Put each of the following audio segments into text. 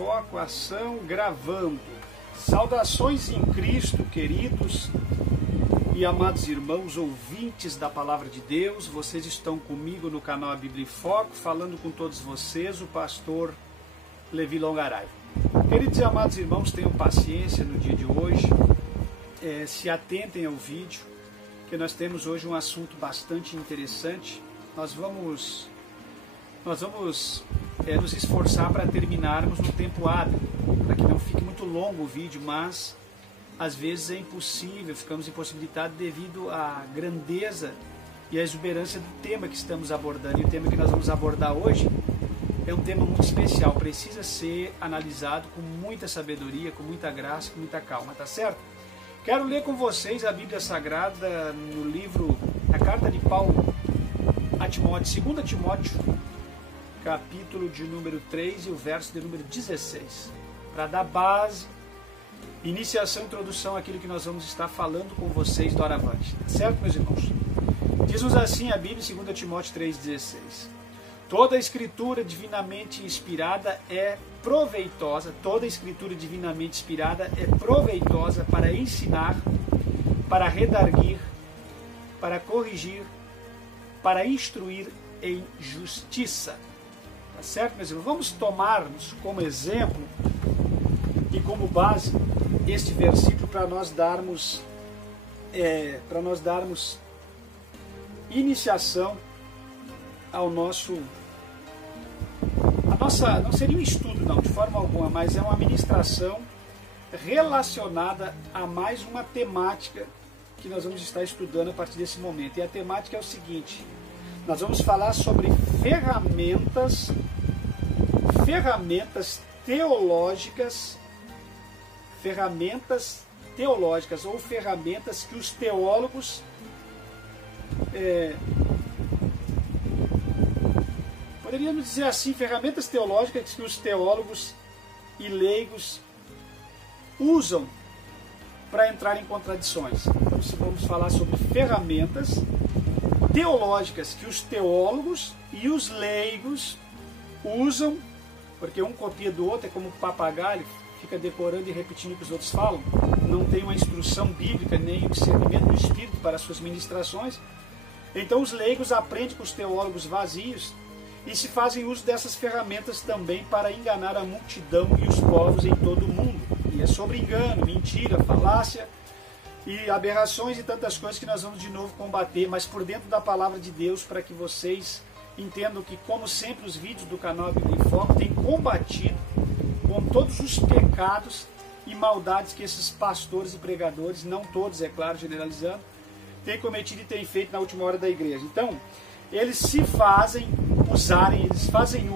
Foco, ação, gravando. Saudações em Cristo, queridos e amados irmãos, ouvintes da Palavra de Deus. Vocês estão comigo no canal A Bíblia em Foco, falando com todos vocês, o pastor Levi Longaray. Queridos e amados irmãos, tenham paciência no dia de hoje, se atentem ao vídeo, que nós temos hoje um assunto bastante interessante. Nós vamos nos esforçar para terminarmos no tempo hábil, para que não fique muito longo o vídeo, mas às vezes é impossível, ficamos impossibilitados devido à grandeza e à exuberância do tema que estamos abordando. E o tema que nós vamos abordar hoje é um tema muito especial, precisa ser analisado com muita sabedoria, com muita graça, com muita calma, tá certo? Quero ler com vocês a Bíblia Sagrada no livro, a carta de Paulo a Timóteo, 2 Timóteo, capítulo de número 3 e o verso de número 16, para dar base, iniciação, introdução àquilo que nós vamos estar falando com vocês do Aravante, tá certo, meus irmãos? Diz-nos assim a Bíblia, 2 Timóteo 3,16: toda a escritura divinamente inspirada é proveitosa, toda a escritura divinamente inspirada é proveitosa para ensinar, para redarguir, para corrigir, para instruir em justiça. Tá certo, meus irmãos? Vamos tomarmos como exemplo e como base este versículo para nós darmos iniciação ao nosso... não seria um estudo não, de forma alguma, mas é uma ministração relacionada a mais uma temática que nós vamos estar estudando a partir desse momento. E a temática é o seguinte: nós vamos falar sobre ferramentas teológicas ou ferramentas que os teólogos poderíamos dizer assim, ferramentas teológicas que os teólogos e leigos usam para entrar em contradições. Então, vamos falar sobre ferramentas teológicas que os teólogos e os leigos usam, porque um copia do outro, é como papagaio, fica decorando e repetindo o que os outros falam, não tem uma instrução bíblica, nem o discernimento do Espírito para as suas ministrações. Então os leigos aprendem com os teólogos vazios e se fazem uso dessas ferramentas também para enganar a multidão e os povos em todo o mundo. E é sobre engano, mentira, falácia e aberrações e tantas coisas que nós vamos de novo combater, mas por dentro da palavra de Deus, para que vocês entendam que, como sempre, os vídeos do canal A Bíblia em Foco têm combatido com todos os pecados e maldades que esses pastores e pregadores, não todos, é claro, generalizando, têm cometido e têm feito na última hora da igreja. Então, eles fazem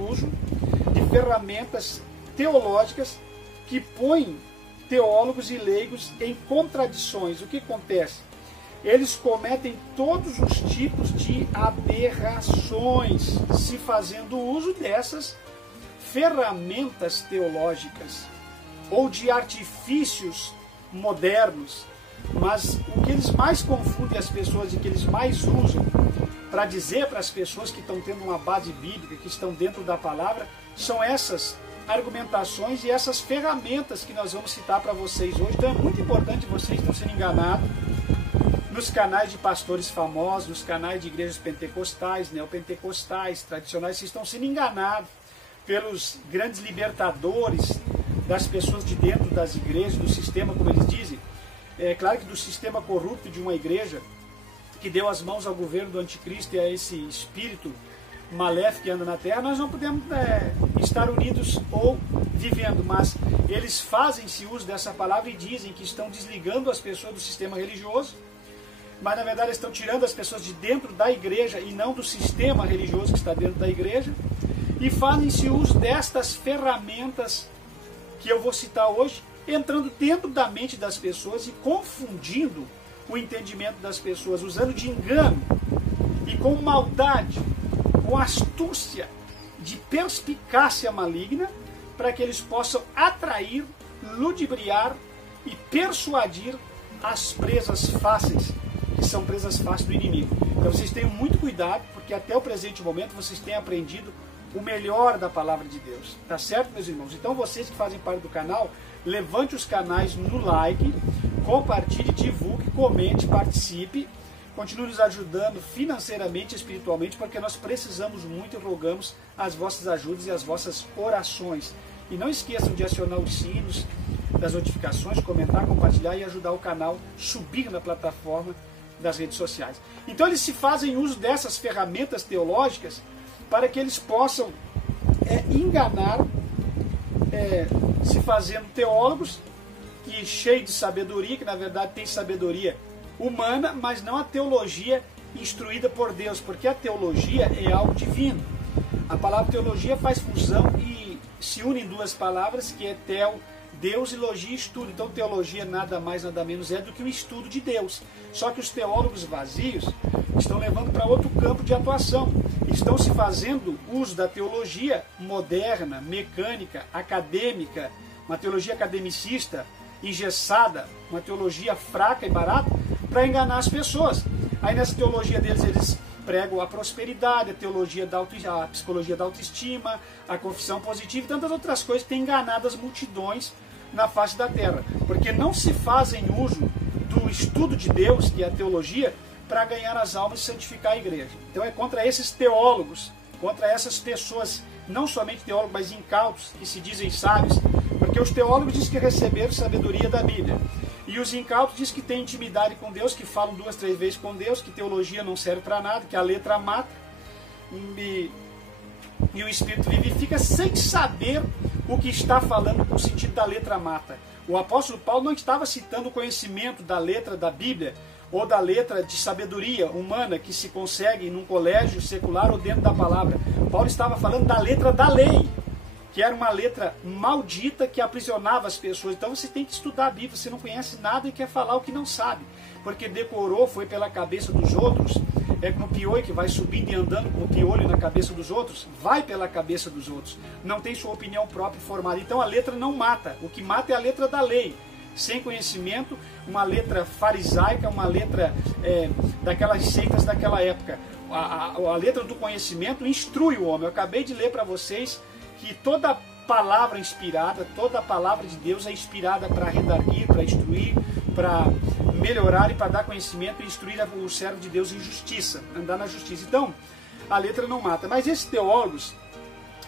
uso de ferramentas teológicas que põem teólogos e leigos em contradições. O que acontece? Eles cometem todos os tipos de aberrações, se fazendo uso dessas ferramentas teológicas ou de artifícios modernos. Mas o que eles mais confundem as pessoas e que eles mais usam para dizer para as pessoas que estão tendo uma base bíblica, que estão dentro da palavra, são essas argumentações e essas ferramentas que nós vamos citar para vocês hoje. Então é muito importante vocês não serem enganados nos canais de pastores famosos, nos canais de igrejas pentecostais, neopentecostais, tradicionais. Vocês estão sendo enganados pelos grandes libertadores das pessoas de dentro das igrejas, do sistema, como eles dizem. É claro que do sistema corrupto de uma igreja que deu as mãos ao governo do anticristo e a esse espírito maléfico que anda na terra, nós não podemos estar unidos ou vivendo, mas eles fazem-se uso dessa palavra e dizem que estão desligando as pessoas do sistema religioso, mas na verdade estão tirando as pessoas de dentro da igreja e não do sistema religioso que está dentro da igreja, e fazem-se uso destas ferramentas que eu vou citar hoje, entrando dentro da mente das pessoas e confundindo o entendimento das pessoas, usando de engano e com maldade, com astúcia, de perspicácia maligna, para que eles possam atrair, ludibriar e persuadir as presas fáceis, que são presas fáceis do inimigo. Então vocês tenham muito cuidado, porque até o presente momento vocês têm aprendido o melhor da palavra de Deus. Tá certo, meus irmãos? Então vocês que fazem parte do canal, levante os canais no like, compartilhe, divulgue, comente, participe, continue nos ajudando financeiramente e espiritualmente, porque nós precisamos muito e rogamos as vossas ajudas e as vossas orações. E não esqueçam de acionar os sinos das notificações, comentar, compartilhar e ajudar o canal a subir na plataforma das redes sociais. Então eles se fazem uso dessas ferramentas teológicas para que eles possam enganar, se fazendo teólogos que cheios de sabedoria, que na verdade tem sabedoria humana, mas não a teologia instruída por Deus, porque a teologia é algo divino. A palavra teologia faz fusão e se une em duas palavras, que é tel, Deus, e logia, estudo. Então teologia nada mais, nada menos é do que o estudo de Deus. Só que os teólogos vazios estão levando para outro campo de atuação. Estão se fazendo uso da teologia moderna, mecânica, acadêmica, uma teologia academicista, engessada, uma teologia fraca e barata, para enganar as pessoas. Aí nessa teologia deles, eles pregam a prosperidade, a psicologia da autoestima, a confissão positiva e tantas outras coisas que têm enganado as multidões na face da terra. Porque não se fazem uso do estudo de Deus, que é a teologia, para ganhar as almas e santificar a igreja. Então é contra esses teólogos, contra essas pessoas, não somente teólogos, mas incautos, que se dizem sábios, porque os teólogos dizem que receberam sabedoria da Bíblia. E os incautos dizem que têm intimidade com Deus, que falam 2, 3 vezes com Deus, que teologia não serve para nada, que a letra mata, e o Espírito vivifica, sem saber o que está falando com o sentido da letra mata. O apóstolo Paulo não estava citando o conhecimento da letra da Bíblia, ou da letra de sabedoria humana que se consegue num colégio secular ou dentro da palavra. Paulo estava falando da letra da lei, que era uma letra maldita que aprisionava as pessoas. Então você tem que estudar a Bíblia, você não conhece nada e quer falar o que não sabe, porque decorou, foi pela cabeça dos outros, é como o piolho que vai subindo e andando com o piolho na cabeça dos outros, vai pela cabeça dos outros, não tem sua opinião própria formada. Então a letra não mata, o que mata é a letra da lei, sem conhecimento, uma letra farisaica, uma letra daquelas seitas daquela época. A letra do conhecimento instrui o homem. Eu acabei de ler para vocês que toda palavra inspirada, toda a palavra de Deus é inspirada para redarguir, para instruir, para melhorar e para dar conhecimento e instruir o servo de Deus em justiça, andar na justiça. Então, a letra não mata. Mas esses teólogos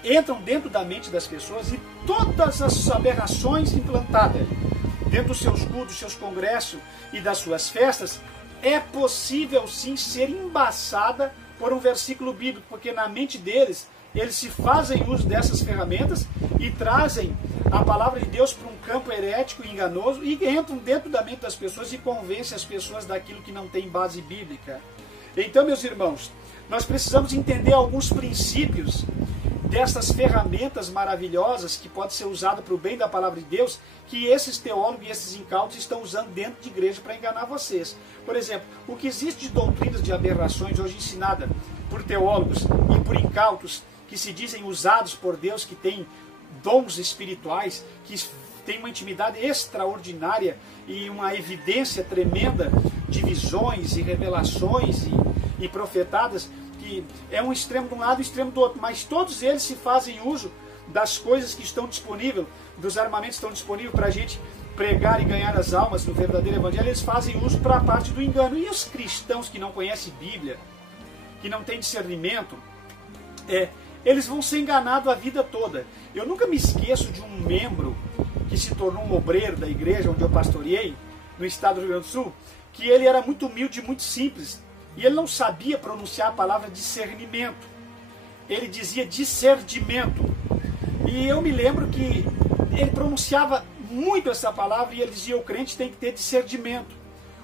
entram dentro da mente das pessoas e todas as aberrações implantadas dentro dos seus cultos, dos seus congressos e das suas festas, é possível sim ser embaçada por um versículo bíblico, porque na mente deles, eles se fazem uso dessas ferramentas e trazem a palavra de Deus para um campo herético e enganoso e entram dentro da mente das pessoas e convencem as pessoas daquilo que não tem base bíblica. Então, meus irmãos, nós precisamos entender alguns princípios dessas ferramentas maravilhosas que podem ser usadas para o bem da palavra de Deus, que esses teólogos e esses incautos estão usando dentro de igreja para enganar vocês. Por exemplo, o que existe de doutrinas de aberrações hoje ensinada por teólogos e por incautos que se dizem usados por Deus, que têm dons espirituais, que têm uma intimidade extraordinária e uma evidência tremenda de visões e revelações e profetadas, que é um extremo de um lado e extremo do outro, mas todos eles se fazem uso das coisas que estão disponíveis, dos armamentos que estão disponíveis para a gente pregar e ganhar as almas no verdadeiro evangelho. Eles fazem uso para a parte do engano. E os cristãos que não conhecem Bíblia, que não têm discernimento, eles vão ser enganados a vida toda. Eu nunca me esqueço de um membro que se tornou um obreiro da igreja onde eu pastoreei, no estado do Rio Grande do Sul, que ele era muito humilde e muito simples, e ele não sabia pronunciar a palavra discernimento. Ele dizia discernimento. E eu me lembro que ele pronunciava muito essa palavra e ele dizia: o crente tem que ter discernimento,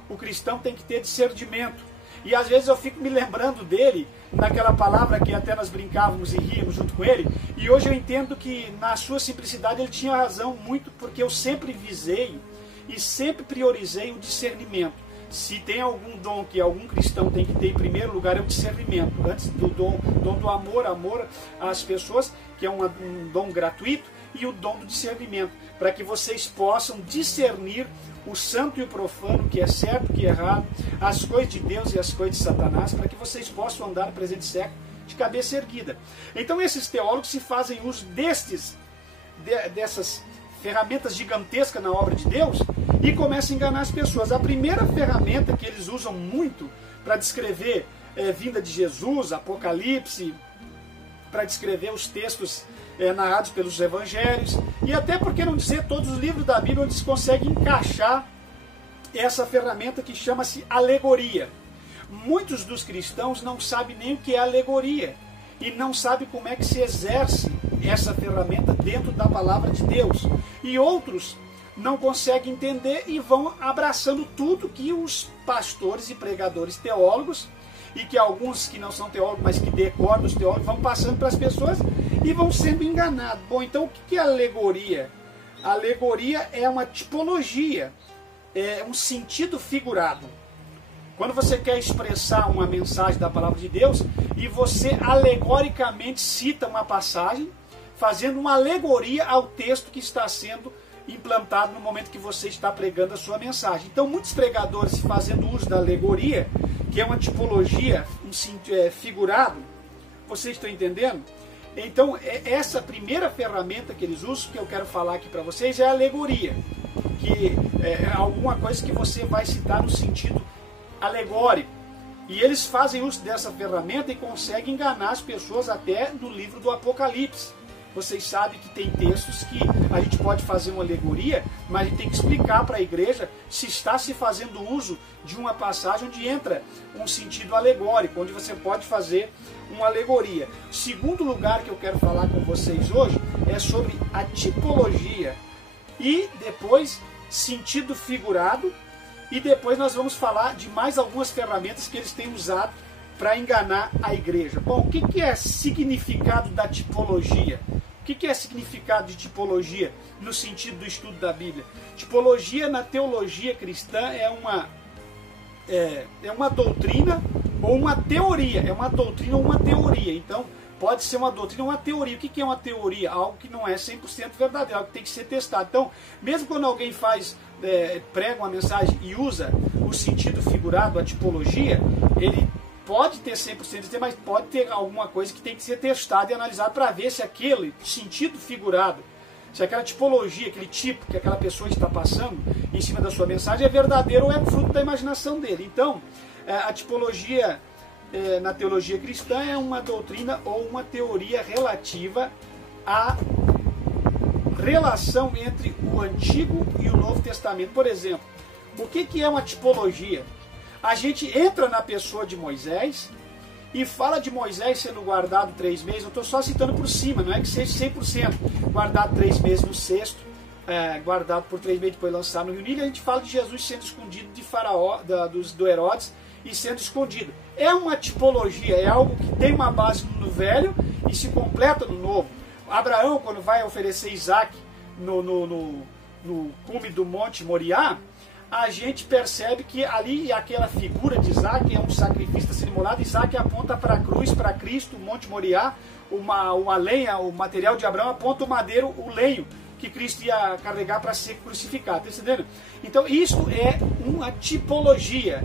o cristão tem que ter discernimento. E às vezes eu fico me lembrando dele, naquela palavra que até nós brincávamos e ríamos junto com ele, e hoje eu entendo que na sua simplicidade ele tinha razão muito, porque eu sempre visei e sempre priorizei o discernimento. Se tem algum dom que algum cristão tem que ter em primeiro lugar, é o discernimento. Antes do dom do amor às pessoas, que é um dom gratuito, e o dom do discernimento, para que vocês possam discernir o santo e o profano, que é certo, que é errado, as coisas de Deus e as coisas de Satanás, para que vocês possam andar no presente século de cabeça erguida. Então esses teólogos se fazem uso dessas ferramentas gigantescas na obra de Deus e começam a enganar as pessoas. A primeira ferramenta que eles usam muito para descrever vinda de Jesus, Apocalipse, para descrever os textos narrados pelos evangelhos, e até porque não dizer todos os livros da Bíblia onde se consegue encaixar essa ferramenta que chama-se alegoria. Muitos dos cristãos não sabem nem o que é alegoria e não sabem como é que se exerce essa ferramenta dentro da palavra de Deus. E outros não conseguem entender e vão abraçando tudo que os pastores e pregadores teólogos, e que alguns que não são teólogos, mas que decoram os teólogos, vão passando para as pessoas e vão sendo enganados. Bom, então o que é alegoria? A alegoria é uma tipologia, é um sentido figurado. Quando você quer expressar uma mensagem da palavra de Deus e você alegoricamente cita uma passagem, fazendo uma alegoria ao texto que está sendo implantado no momento que você está pregando a sua mensagem. Então muitos pregadores fazendo uso da alegoria, que é uma tipologia, um sentido figurado, vocês estão entendendo? Então essa primeira ferramenta que eles usam, que eu quero falar aqui para vocês, é a alegoria, que é alguma coisa que você vai citar no sentido alegórico. E eles fazem uso dessa ferramenta e conseguem enganar as pessoas até no livro do Apocalipse. Vocês sabem que tem textos que a gente pode fazer uma alegoria, mas a gente tem que explicar para a igreja se está se fazendo uso de uma passagem onde entra um sentido alegórico, onde você pode fazer uma alegoria. O segundo lugar que eu quero falar com vocês hoje é sobre a tipologia e depois sentido figurado, e depois nós vamos falar de mais algumas ferramentas que eles têm usado para enganar a igreja. Bom, o que é significado da tipologia? O que é significado de tipologia no sentido do estudo da Bíblia? Tipologia na teologia cristã é uma doutrina ou uma teoria. É uma doutrina ou uma teoria. Então, pode ser uma doutrina ou uma teoria. O que é uma teoria? Algo que não é 100% verdadeiro, algo que tem que ser testado. Então, mesmo quando alguém prega uma mensagem e usa o sentido figurado, a tipologia, ele pode ter 100% de mas pode ter alguma coisa que tem que ser testada e analisada para ver se aquele sentido figurado, se aquela tipologia, aquele tipo que aquela pessoa está passando em cima da sua mensagem é verdadeiro ou é fruto da imaginação dele. Então, a tipologia na teologia cristã é uma doutrina ou uma teoria relativa à relação entre o Antigo e o Novo Testamento. Por exemplo, o que é uma tipologia? A gente entra na pessoa de Moisés e fala de Moisés sendo guardado 3 meses. Eu estou só citando por cima, não é que seja 100%. Guardado 3 meses no cesto, guardado por 3 meses, depois lançado no Rio Nilo. A gente fala de Jesus sendo escondido de Faraó, do Herodes, e sendo escondido. É uma tipologia, é algo que tem uma base no Velho e se completa no Novo. Abraão, quando vai oferecer Isaac no cume do Monte Moriá, a gente percebe que ali aquela figura de Isaac é um sacrifício sendo imolado. Isaac aponta para a cruz, para Cristo, o Monte Moriá, uma lenha, o material de Abraão aponta o madeiro, o lenho que Cristo ia carregar para ser crucificado. Está entendendo? Então isto é uma tipologia.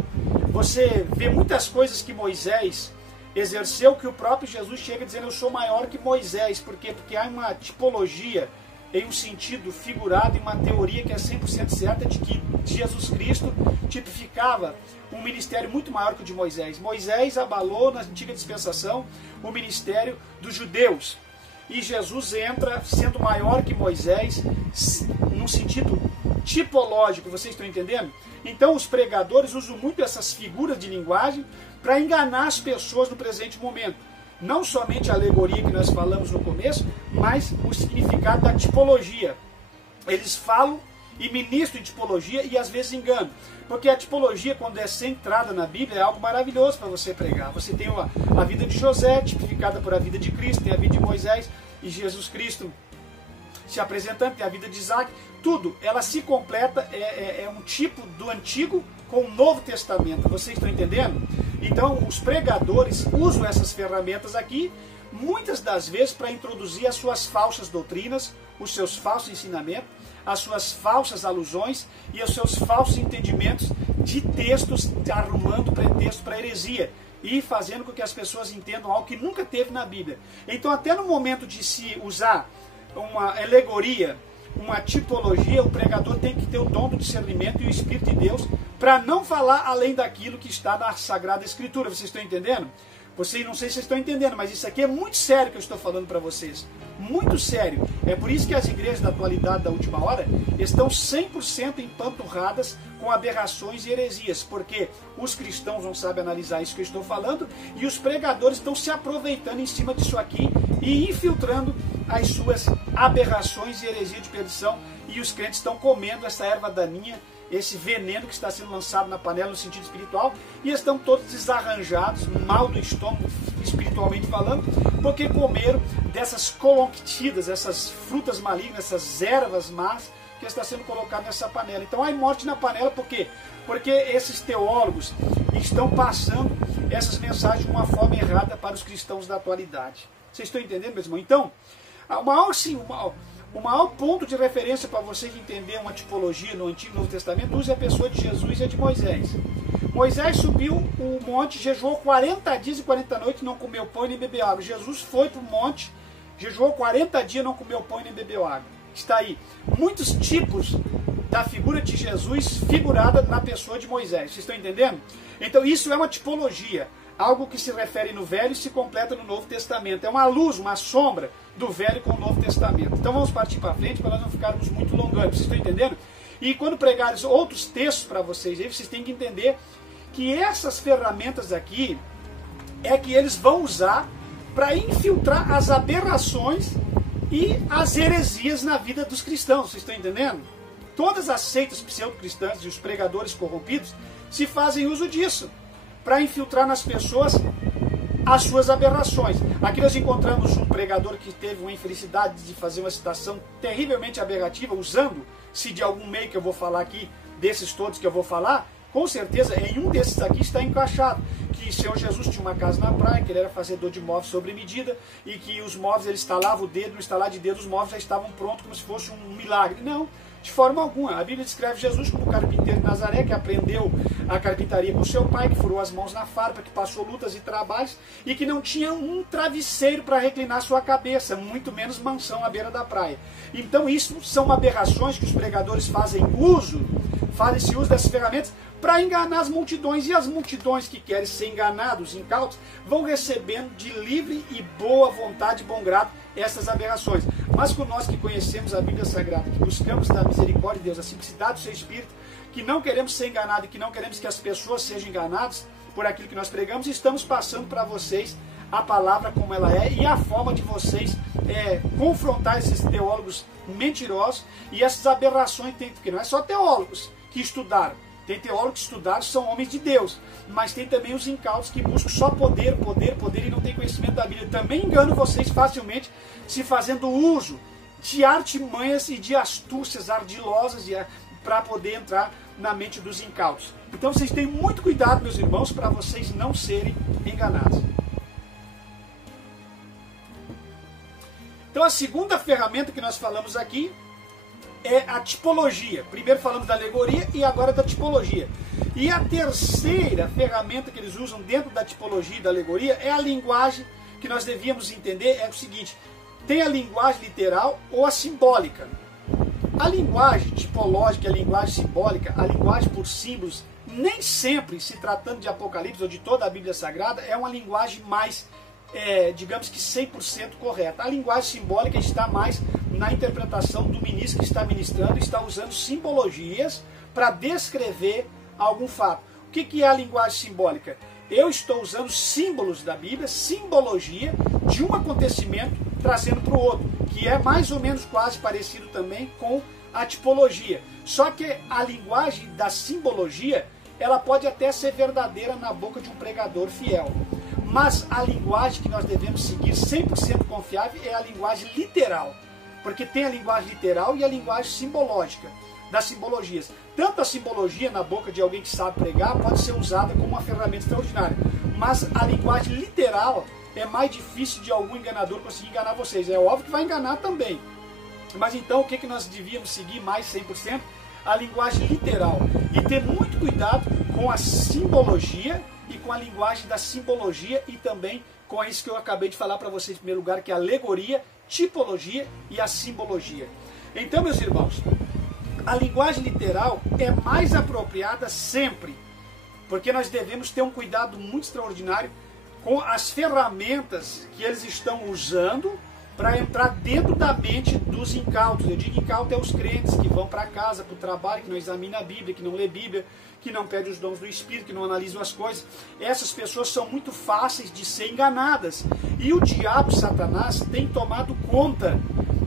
Você vê muitas coisas que Moisés exerceu que o próprio Jesus chega dizendo: eu sou maior que Moisés. Por quê? Porque há uma tipologia em um sentido figurado e uma teoria que é 100% certa de que Jesus Cristo tipificava um ministério muito maior que o de Moisés. Moisés abalou na antiga dispensação o ministério dos judeus. E Jesus entra sendo maior que Moisés num sentido tipológico, vocês estão entendendo? Então os pregadores usam muito essas figuras de linguagem para enganar as pessoas no presente momento. Não somente a alegoria que nós falamos no começo, mas o significado da tipologia. Eles falam e ministram em tipologia e às vezes enganam. Porque a tipologia, quando é centrada na Bíblia, é algo maravilhoso para você pregar. Você tem a vida de José, tipificada por a vida de Cristo, tem a vida de Moisés e Jesus Cristo se apresentando, tem a vida de Isaac. Tudo, ela se completa, é um tipo do Antigo com o Novo Testamento. Vocês estão entendendo? Então, os pregadores usam essas ferramentas aqui, muitas das vezes para introduzir as suas falsas doutrinas, os seus falsos ensinamentos, as suas falsas alusões e os seus falsos entendimentos de textos, arrumando pretexto para heresia, e fazendo com que as pessoas entendam algo que nunca teve na Bíblia. Então, até no momento de se usar uma alegoria, uma tipologia, o pregador tem que ter o dom do discernimento e o Espírito de Deus para não falar além daquilo que está na Sagrada Escritura. Vocês estão entendendo? Vocês, não sei se vocês estão entendendo, mas isso aqui é muito sério que eu estou falando para vocês. Muito sério. É por isso que as igrejas da atualidade, da última hora, estão 100% empanturradas com aberrações e heresias. Porque os cristãos não sabem analisar isso que eu estou falando e os pregadores estão se aproveitando em cima disso aqui e infiltrando as suas aberrações e heresias de perdição. E os crentes estão comendo essa erva daninha, esse veneno que está sendo lançado na panela no sentido espiritual, e estão todos desarranjados, mal do estômago, espiritualmente falando, porque comeram dessas colonctidas, essas frutas malignas, essas ervas más que está sendo colocado nessa panela. Então há morte na panela, por quê? Porque esses teólogos estão passando essas mensagens de uma forma errada para os cristãos da atualidade. Vocês estão entendendo, meus irmãos? Então, o maior ponto de referência para vocês entenderem uma tipologia no Antigo e Novo Testamento, use a pessoa de Jesus e a de Moisés. Moisés subiu o monte, jejuou 40 dias e 40 noites, não comeu pão e nem bebeu água. Jesus foi para o monte, jejuou 40 dias, não comeu pão e nem bebeu água. Está aí muitos tipos da figura de Jesus figurada na pessoa de Moisés. Vocês estão entendendo? Então isso é uma tipologia. Algo que se refere no Velho e se completa no Novo Testamento. É uma luz, uma sombra do Velho com o Novo Testamento. Então vamos partir para frente para nós não ficarmos muito longando. Vocês estão entendendo? E quando pregares outros textos para vocês, aí vocês têm que entender que essas ferramentas aqui é que eles vão usar para infiltrar as aberrações e as heresias na vida dos cristãos. Vocês estão entendendo? Todas as seitas pseudo-cristãs e os pregadores corrompidos se fazem uso disso para infiltrar nas pessoas as suas aberrações. Aqui nós encontramos um pregador que teve uma infelicidade de fazer uma citação terrivelmente aberrativa, usando-se de algum meio que eu vou falar aqui, desses todos que eu vou falar, com certeza em um desses aqui está encaixado, que o Senhor Jesus tinha uma casa na praia, que ele era fazedor de móveis sobre medida, e que os móveis, ele estalava o dedo, no estalar de dedo os móveis já estavam prontos como se fosse um milagre. Não, de forma alguma. A Bíblia descreve Jesus como o carpinteiro de Nazaré, que aprendeu a carpintaria com seu pai, que furou as mãos na farpa, que passou lutas e trabalhos, e que não tinha um travesseiro para reclinar sua cabeça, muito menos mansão à beira da praia. Então isso são aberrações que os pregadores fazem esse uso dessas ferramentas para enganar as multidões, e as multidões que querem ser enganados, incautos, vão recebendo de livre e boa vontade e bom grado essas aberrações. Mas com nós que conhecemos a Bíblia Sagrada, que buscamos da misericórdia de Deus, a simplicidade do seu Espírito, que não queremos ser enganados e que não queremos que as pessoas sejam enganadas por aquilo que nós pregamos, estamos passando para vocês a palavra como ela é e a forma de vocês confrontar esses teólogos mentirosos e essas aberrações, porque não é só teólogos que estudaram. Tem teólogos que estudaram, são homens de Deus, mas tem também os incautos que buscam só poder e não tem conhecimento da Bíblia. Também enganam vocês facilmente, se fazendo uso de artimanhas e de astúcias ardilosas para poder entrar na mente dos incautos. Então vocês tenham muito cuidado, meus irmãos, para vocês não serem enganados. Então a segunda ferramenta que nós falamos aqui é a tipologia. Primeiro falamos da alegoria e agora da tipologia. E a terceira ferramenta que eles usam dentro da tipologia e da alegoria é a linguagem que nós devíamos entender. É o seguinte: tem a linguagem literal ou a simbólica. A linguagem tipológica e a linguagem simbólica, a linguagem por símbolos, nem sempre, se tratando de Apocalipse ou de toda a Bíblia Sagrada, é uma linguagem mais, digamos que 100% correta. A linguagem simbólica está mais na interpretação do ministro que está ministrando, está usando simbologias para descrever algum fato. O que é a linguagem simbólica? Eu estou usando símbolos da Bíblia, simbologia de um acontecimento trazendo para o outro, que é mais ou menos quase parecido também com a tipologia. Só que a linguagem da simbologia, ela pode até ser verdadeira na boca de um pregador fiel. Mas a linguagem que nós devemos seguir 100% confiável é a linguagem literal. Porque tem a linguagem literal e a linguagem simbológica, das simbologias. Tanto a simbologia na boca de alguém que sabe pregar pode ser usada como uma ferramenta extraordinária. Mas a linguagem literal é mais difícil de algum enganador conseguir enganar vocês. É óbvio que vai enganar também. Mas então o que nós devíamos seguir mais 100%? A linguagem literal. E ter muito cuidado com a simbologia e com a linguagem da simbologia e também com isso que eu acabei de falar para vocês em primeiro lugar, que é a alegoria, tipologia e a simbologia. Então, meus irmãos, a linguagem literal é mais apropriada sempre, porque nós devemos ter um cuidado muito extraordinário com as ferramentas que eles estão usando para entrar dentro da mente dos incautos. Eu digo incauto é os crentes que vão para casa, para o trabalho, que não examinam a Bíblia, que não lê Bíblia, que não pedem os dons do Espírito, que não analisam as coisas. Essas pessoas são muito fáceis de ser enganadas. E o diabo, Satanás, tem tomado conta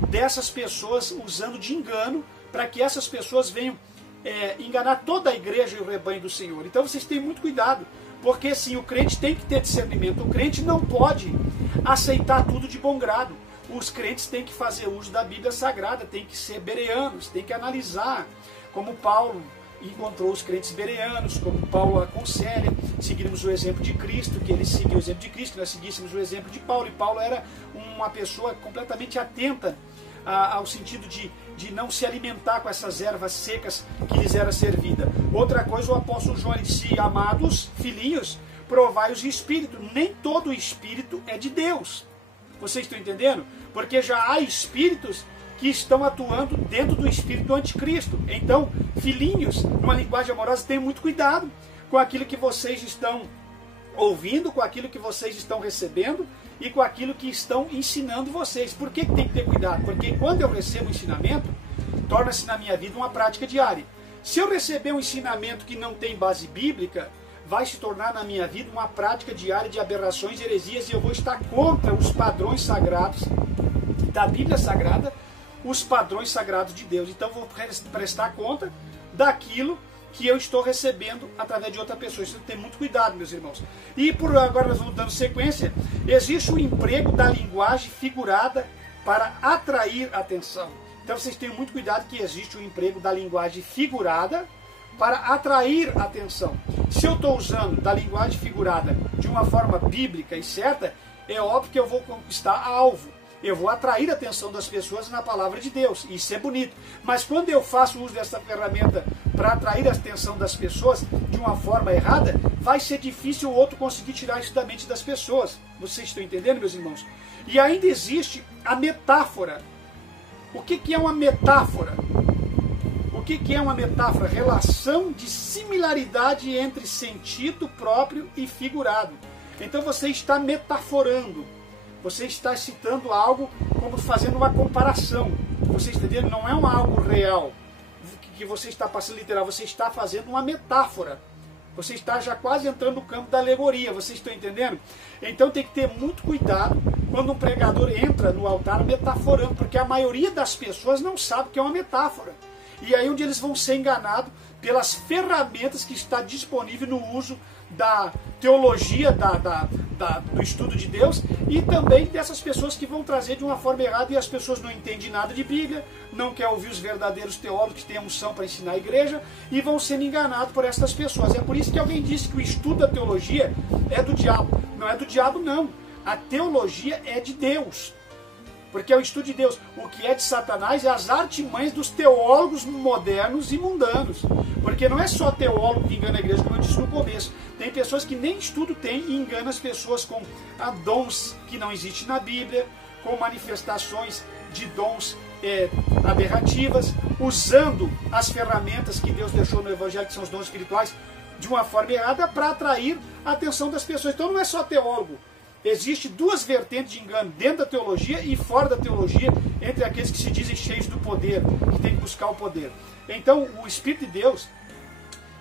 dessas pessoas usando de engano para que essas pessoas venham enganar toda a igreja e o rebanho do Senhor. Então vocês têm muito cuidado, porque sim, o crente tem que ter discernimento. O crente não pode aceitar tudo de bom grado. Os crentes têm que fazer uso da Bíblia Sagrada, têm que ser bereanos, têm que analisar, como Paulo encontrou os crentes bereanos, como Paulo aconselha, seguirmos o exemplo de Cristo, que ele seguiu o exemplo de Cristo, que nós seguíssemos o exemplo de Paulo, e Paulo era uma pessoa completamente atenta ao sentido de não se alimentar com essas ervas secas que lhes era servida. Outra coisa, o apóstolo João disse: amados filhinhos, provai os espíritos. Nem todo espírito é de Deus. Vocês estão entendendo? Porque já há espíritos que estão atuando dentro do espírito do anticristo. Então, filhinhos, numa linguagem amorosa, tenham muito cuidado com aquilo que vocês estão ouvindo, com aquilo que vocês estão recebendo e com aquilo que estão ensinando vocês. Por que tem que ter cuidado? Porque quando eu recebo um ensinamento, torna-se na minha vida uma prática diária. Se eu receber um ensinamento que não tem base bíblica, vai se tornar na minha vida uma prática diária de aberrações e heresias, e eu vou estar contra os padrões sagrados da Bíblia Sagrada, os padrões sagrados de Deus. Então vou prestar conta daquilo que eu estou recebendo através de outra pessoa. Isso tem muito cuidado, meus irmãos. E por agora nós vamos dando sequência. Existe o emprego da linguagem figurada para atrair atenção. Então vocês tenham muito cuidado que existe o emprego da linguagem figurada para atrair atenção. Se eu estou usando da linguagem figurada de uma forma bíblica e certa, é óbvio que eu vou conquistar alvo. Eu vou atrair a atenção das pessoas na palavra de Deus. Isso é bonito. Mas quando eu faço uso dessa ferramenta para atrair a atenção das pessoas de uma forma errada, vai ser difícil o outro conseguir tirar isso da mente das pessoas. Vocês estão entendendo, meus irmãos? E ainda existe a metáfora. O que é uma metáfora? O que é uma metáfora? Relação de similaridade entre sentido próprio e figurado. Então você está metaforando. Você está citando algo como fazendo uma comparação. Você está entendendo? Não é algo real que você está passando literal. Você está fazendo uma metáfora. Você está já quase entrando no campo da alegoria. Vocês estão entendendo? Então tem que ter muito cuidado quando um pregador entra no altar metaforando, porque a maioria das pessoas não sabe o que é uma metáfora. E aí onde eles vão ser enganados pelas ferramentas que está disponível no uso da teologia, do estudo de Deus, e também dessas pessoas que vão trazer de uma forma errada, e as pessoas não entendem nada de Bíblia, não querem ouvir os verdadeiros teólogos que têm a unção para ensinar a igreja, e vão sendo enganados por essas pessoas. É por isso que alguém disse que o estudo da teologia é do diabo. Não é do diabo, não. A teologia é de Deus. Porque é o estudo de Deus. O que é de Satanás é as artimanhas dos teólogos modernos e mundanos. Porque não é só teólogo que engana a igreja, como eu disse no começo. Tem pessoas que nem estudo têm e enganam as pessoas com dons que não existem na Bíblia, com manifestações de dons aberrativas, usando as ferramentas que Deus deixou no Evangelho, que são os dons espirituais, de uma forma errada para atrair a atenção das pessoas. Então não é só teólogo. Existem duas vertentes de engano, dentro da teologia e fora da teologia, entre aqueles que se dizem cheios do poder, que tem que buscar o poder. Então, o Espírito de Deus,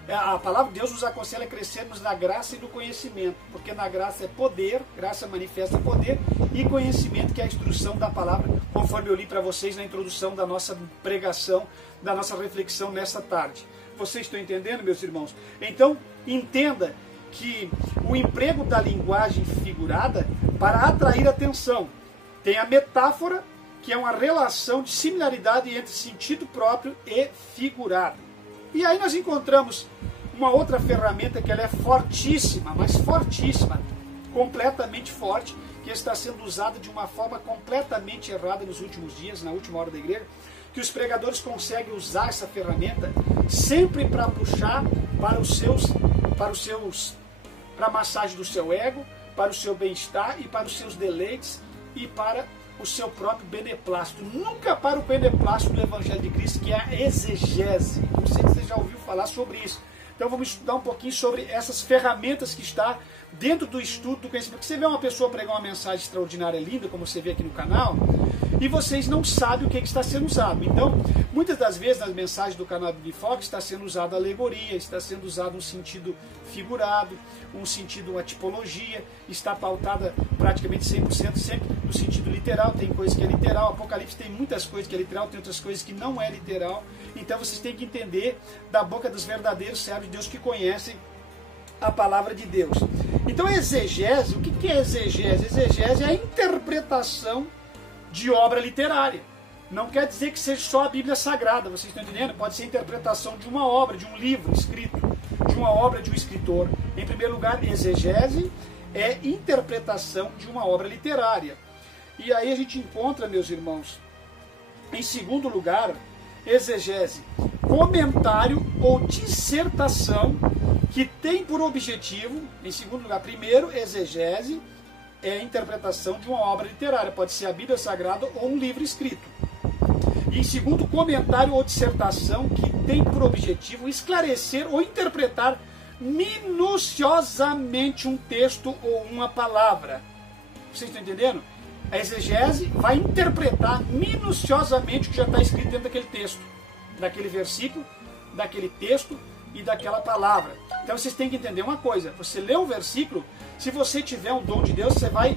a palavra de Deus nos aconselha a crescermos na graça e no conhecimento, porque na graça é poder, graça manifesta poder, e conhecimento, que é a instrução da palavra, conforme eu li para vocês na introdução da nossa pregação, da nossa reflexão nessa tarde. Vocês estão entendendo, meus irmãos? Então, entenda que o emprego da linguagem figurada para atrair atenção tem a metáfora, que é uma relação de similaridade entre sentido próprio e figurado. E aí nós encontramos uma outra ferramenta que ela é fortíssima, mas fortíssima, completamente forte, que está sendo usada de uma forma completamente errada nos últimos dias, na última hora da igreja, que os pregadores conseguem usar essa ferramenta sempre para puxar para os seus para a massagem do seu ego, para o seu bem-estar e para os seus deleites e para o seu próprio beneplácito. Nunca para o beneplácito do Evangelho de Cristo, que é a exegese. Não sei se você já ouviu falar sobre isso. Então vamos estudar um pouquinho sobre essas ferramentas que está dentro do estudo do conhecimento. Porque você vê uma pessoa pregar uma mensagem extraordinária, linda, como você vê aqui no canal, e vocês não sabem o que está sendo usado. Então, muitas das vezes nas mensagens do canal Bifox está sendo usada alegoria, está sendo usado um sentido figurado, um sentido, uma tipologia, está pautada praticamente 100% sempre no sentido literal. Tem coisa que é literal, Apocalipse tem muitas coisas que é literal, tem outras coisas que não é literal. Então vocês têm que entender da boca dos verdadeiros servos de Deus que conhecem a palavra de Deus. Então exegese, o que é exegese? Exegese é a interpretação de obra literária. Não quer dizer que seja só a Bíblia Sagrada, vocês estão entendendo? Pode ser a interpretação de uma obra, de um livro escrito, de uma obra de um escritor. Em primeiro lugar, exegese é interpretação de uma obra literária. E aí a gente encontra, meus irmãos, em segundo lugar, exegese, comentário ou dissertação que tem por objetivo, em segundo lugar, primeiro, exegese é a interpretação de uma obra literária, pode ser a Bíblia Sagrada ou um livro escrito. E em segundo, comentário ou dissertação que tem por objetivo esclarecer ou interpretar minuciosamente um texto ou uma palavra. Vocês estão entendendo? A exegese vai interpretar minuciosamente o que já está escrito dentro daquele texto, daquele versículo, daquele texto e daquela palavra. Então vocês têm que entender uma coisa, você lê um versículo, se você tiver um dom de Deus, você vai...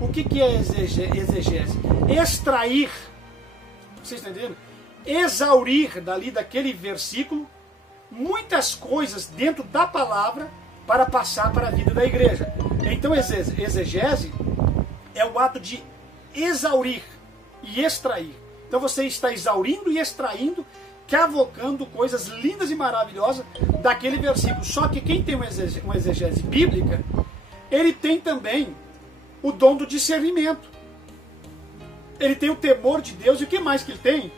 O que é exegese? Extrair, vocês estão entendendo? Exaurir dali daquele versículo muitas coisas dentro da palavra para passar para a vida da igreja. Então exegese é o ato de exaurir e extrair. Então você está exaurindo e extraindo, cavocando coisas lindas e maravilhosas daquele versículo. Só que quem tem uma exegese bíblica, ele tem também o dom do discernimento. Ele tem o temor de Deus. E o que mais que ele tem?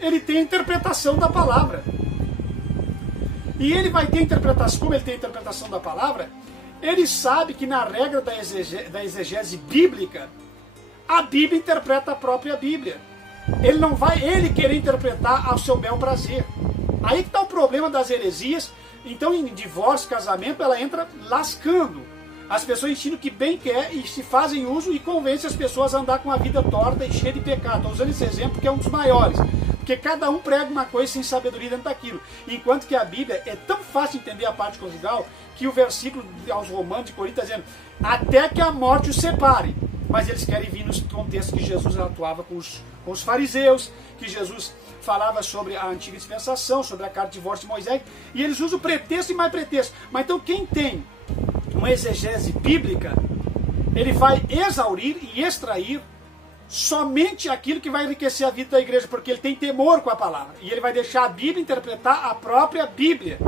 Ele tem a interpretação da palavra. E ele vai ter a interpretação, como ele tem a interpretação da palavra, ele sabe que na regra da exegese bíblica, a Bíblia interpreta a própria Bíblia. Ele não vai querer interpretar ao seu bel prazer. Aí que está o problema das heresias. Então em divórcio, casamento, ela entra lascando. As pessoas ensinam que bem quer e se fazem uso e convencem as pessoas a andar com a vida torta e cheia de pecado. Estou usando esse exemplo porque é um dos maiores. Porque cada um prega uma coisa sem sabedoria dentro daquilo. Enquanto que a Bíblia é tão fácil entender a parte conjugal que o versículo aos Romanos de Corinto está dizendo até que a morte os separe. Mas eles querem vir nos contextos que Jesus atuava com os fariseus, que Jesus falava sobre a antiga dispensação, sobre a carta de divórcio de Moisés, e eles usam pretexto e mais pretexto. Mas então quem tem uma exegese bíblica, ele vai exaurir e extrair somente aquilo que vai enriquecer a vida da igreja, porque ele tem temor com a palavra. E ele vai deixar a Bíblia interpretar a própria Bíblia.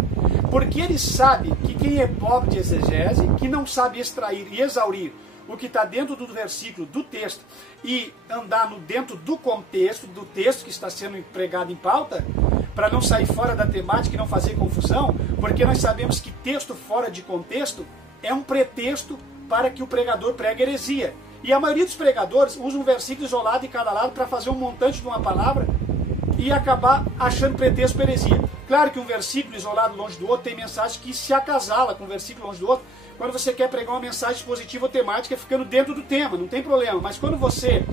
Porque ele sabe que quem é pobre de exegese, que não sabe extrair e exaurir o que está dentro do versículo, do texto, e andar dentro do contexto, do texto que está sendo pregado em pauta, para não sair fora da temática e não fazer confusão, porque nós sabemos que texto fora de contexto é um pretexto para que o pregador pregue heresia. E a maioria dos pregadores usa um versículo isolado de cada lado para fazer um montante de uma palavra e acabar achando pretexto para heresia. Claro que um versículo isolado longe do outro tem mensagem que se acasala com um versículo longe do outro, quando você quer pregar uma mensagem positiva ou temática ficando dentro do tema, não tem problema. Mas quando você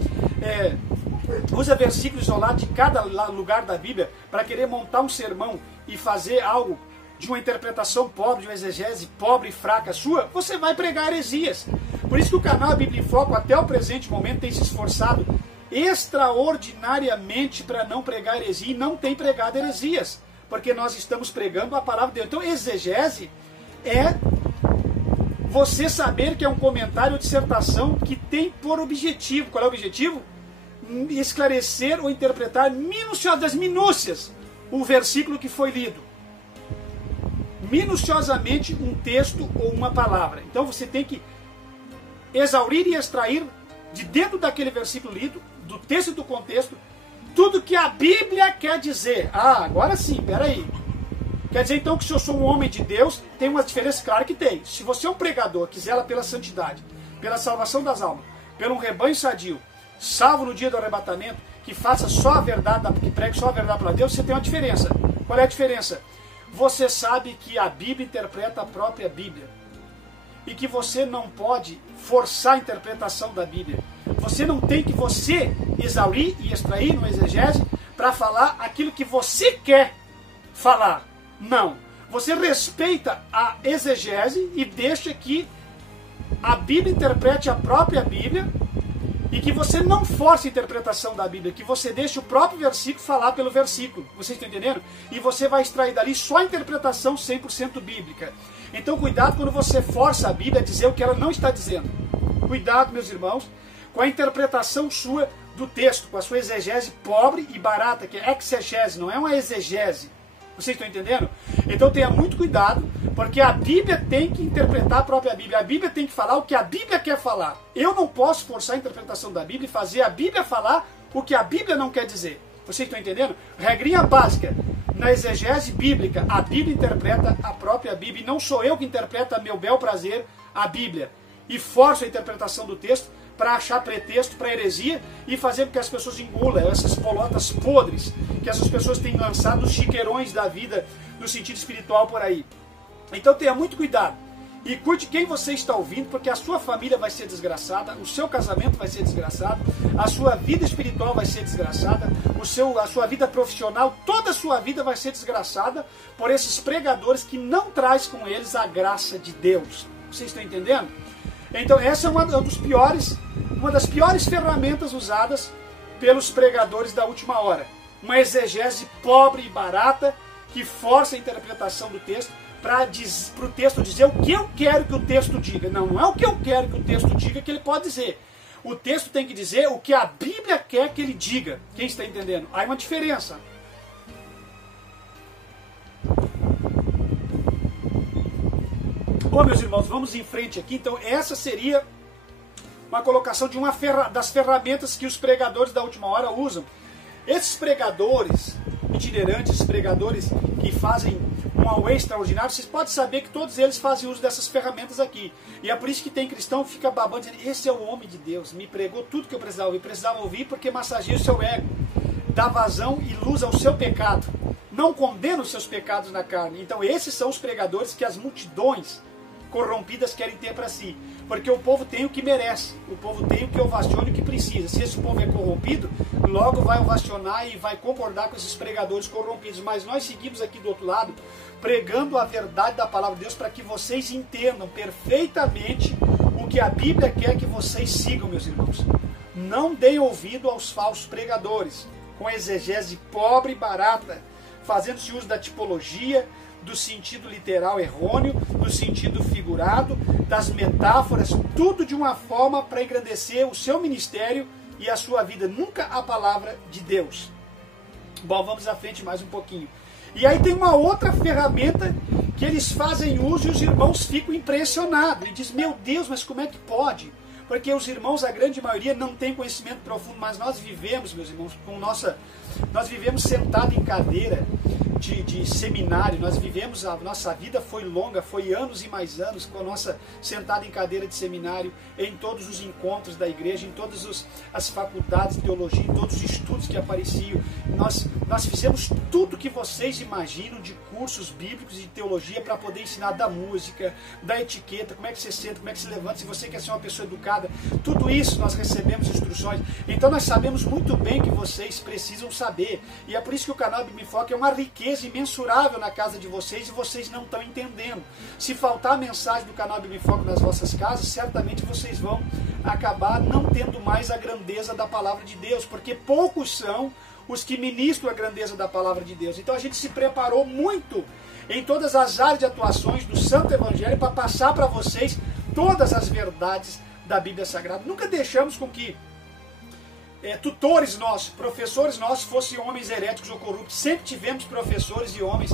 usa versículo isolado de cada lugar da Bíblia para querer montar um sermão e fazer algo de uma interpretação pobre, de uma exegese pobre e fraca sua, você vai pregar heresias. Por isso que o canal Bíblia em Foco, até o presente momento, tem se esforçado extraordinariamente para não pregar heresia, e não tem pregado heresias, porque nós estamos pregando a palavra de Deus. Então, exegese é você saber que é um comentário ou dissertação que tem por objetivo, qual é o objetivo? Esclarecer ou interpretar das minúcias o versículo que foi lido. Minuciosamente um texto ou uma palavra. Então você tem que exaurir e extrair de dentro daquele versículo lido, do texto e do contexto, tudo que a Bíblia quer dizer. Ah, agora sim, peraí. Quer dizer então que se eu sou um homem de Deus, tem uma diferença? Claro que tem. Se você é um pregador que zela pela santidade, pela salvação das almas, pelo um rebanho sadio, salvo no dia do arrebatamento, que faça só a verdade, que pregue só a verdade para Deus, você tem uma diferença. Qual é a diferença? Você sabe que a Bíblia interpreta a própria Bíblia. E que você não pode forçar a interpretação da Bíblia. Você não tem que você exaurir e extrair no exegese para falar aquilo que você quer falar. Não. Você respeita a exegese e deixa que a Bíblia interprete a própria Bíblia e que você não force a interpretação da Bíblia, que você deixe o próprio versículo falar pelo versículo. Vocês estão entendendo? E você vai extrair dali só a interpretação 100% bíblica. Então cuidado quando você força a Bíblia a dizer o que ela não está dizendo. Cuidado, meus irmãos, com a interpretação sua do texto, com a sua exegese pobre e barata, que é exegese, não é uma exegese. Vocês estão entendendo? Então tenha muito cuidado, porque a Bíblia tem que interpretar a própria Bíblia. A Bíblia tem que falar o que a Bíblia quer falar. Eu não posso forçar a interpretação da Bíblia e fazer a Bíblia falar o que a Bíblia não quer dizer. Vocês estão entendendo? Regrinha básica. Na exegese bíblica, a Bíblia interpreta a própria Bíblia. E não sou eu que interpreto a meu bel prazer a Bíblia. E forço a interpretação do texto para achar pretexto para heresia e fazer com que as pessoas engulam essas polotas podres que essas pessoas têm lançado nos chiqueirões da vida no sentido espiritual por aí. Então tenha muito cuidado e cuide quem você está ouvindo, porque a sua família vai ser desgraçada, o seu casamento vai ser desgraçado, a sua vida espiritual vai ser desgraçada, a sua vida profissional, toda a sua vida vai ser desgraçada por esses pregadores que não traz com eles a graça de Deus. Vocês estão entendendo? Então essa é uma das piores ferramentas usadas pelos pregadores da última hora. Uma exegese pobre e barata que força a interpretação do texto para o texto dizer o que eu quero que o texto diga. Não, não é o que eu quero que o texto diga que ele pode dizer. O texto tem que dizer o que a Bíblia quer que ele diga. Quem está entendendo? Há uma diferença. Bom, meus irmãos, vamos em frente aqui. Então, essa seria uma colocação de das ferramentas que os pregadores da última hora usam. Esses pregadores itinerantes, pregadores que fazem um auê extraordinário, vocês podem saber que todos eles fazem uso dessas ferramentas aqui. E é por isso que tem cristão que fica babando, dizendo, esse é o homem de Deus, me pregou tudo que eu precisava ouvir porque massageia o seu ego, dá vazão e luz ao seu pecado, não condena os seus pecados na carne. Então esses são os pregadores que as multidões corrompidas querem ter para si, porque o povo tem o que merece, o povo tem o que ovaciona e o que precisa. Se esse povo é corrompido, logo vai ovacionar e vai concordar com esses pregadores corrompidos. Mas nós seguimos aqui do outro lado, pregando a verdade da palavra de Deus para que vocês entendam perfeitamente o que a Bíblia quer que vocês sigam, meus irmãos. Não deem ouvido aos falsos pregadores, com exegese pobre e barata, fazendo-se uso da tipologia, do sentido literal errôneo, do sentido figurado, das metáforas, tudo de uma forma para engrandecer o seu ministério e a sua vida, nunca a palavra de Deus. Bom, vamos à frente mais um pouquinho. E aí tem uma outra ferramenta que eles fazem uso e os irmãos ficam impressionados. E diz, meu Deus, mas como é que pode? Porque os irmãos, a grande maioria, não tem conhecimento profundo, mas nós vivemos, meus irmãos, nós vivemos sentado em cadeira de seminário, nós vivemos, a nossa vida foi longa, foi anos e mais anos, com a nossa sentada em cadeira de seminário, em todos os encontros da igreja, em todas as faculdades de teologia, em todos os estudos que apareciam. Nós fizemos tudo que vocês imaginam de cursos bíblicos e de teologia para poder ensinar da música, da etiqueta, como é que você senta, como é que se levanta, se você quer ser uma pessoa educada. Tudo isso nós recebemos instruções. Então nós sabemos muito bem que vocês precisam saber. E é por isso que o canal Bíblia em Foco é uma riqueza imensurável na casa de vocês e vocês não estão entendendo. Se faltar a mensagem do canal Bíblia em Foco nas vossas casas, certamente vocês vão acabar não tendo mais a grandeza da palavra de Deus, porque poucos são os que ministram a grandeza da palavra de Deus. Então a gente se preparou muito em todas as áreas de atuações do Santo Evangelho para passar para vocês todas as verdades da Bíblia Sagrada. Nunca deixamos com que tutores nossos, professores nossos fossem homens heréticos ou corruptos. Sempre tivemos professores e homens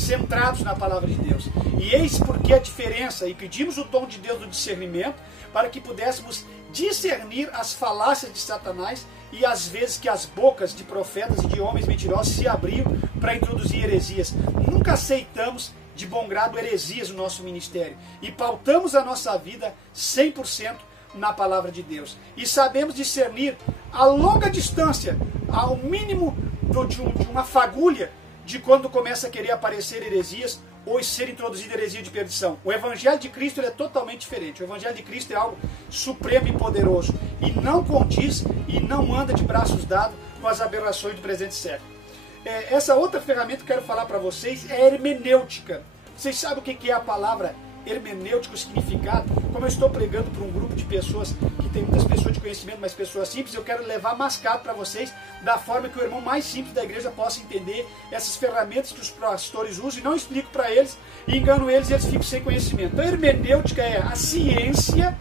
centrados na palavra de Deus. E eis porque a diferença, e pedimos o dom de Deus do discernimento, para que pudéssemos discernir as falácias de Satanás e as vezes que as bocas de profetas e de homens mentirosos se abriam para introduzir heresias. Nunca aceitamos de bom grado heresias no nosso ministério. E pautamos a nossa vida 100% na palavra de Deus. E sabemos discernir a longa distância, ao mínimo de uma fagulha, de quando começa a querer aparecer heresias ou ser introduzida heresia de perdição. O Evangelho de Cristo ele é totalmente diferente. O Evangelho de Cristo é algo supremo e poderoso. E não condiz e não anda de braços dados com as aberrações do presente século. Essa outra ferramenta que eu quero falar para vocês é a hermenêutica. Vocês sabem o que é a palavra hermenêutica, o significado? Como eu estou pregando para um grupo de pessoas, que tem muitas pessoas de conhecimento, mas pessoas simples, eu quero levar mascado para vocês, da forma que o irmão mais simples da igreja possa entender essas ferramentas que os pastores usam, e não explico para eles, e engano eles e eles ficam sem conhecimento. Então, a hermenêutica é a ciência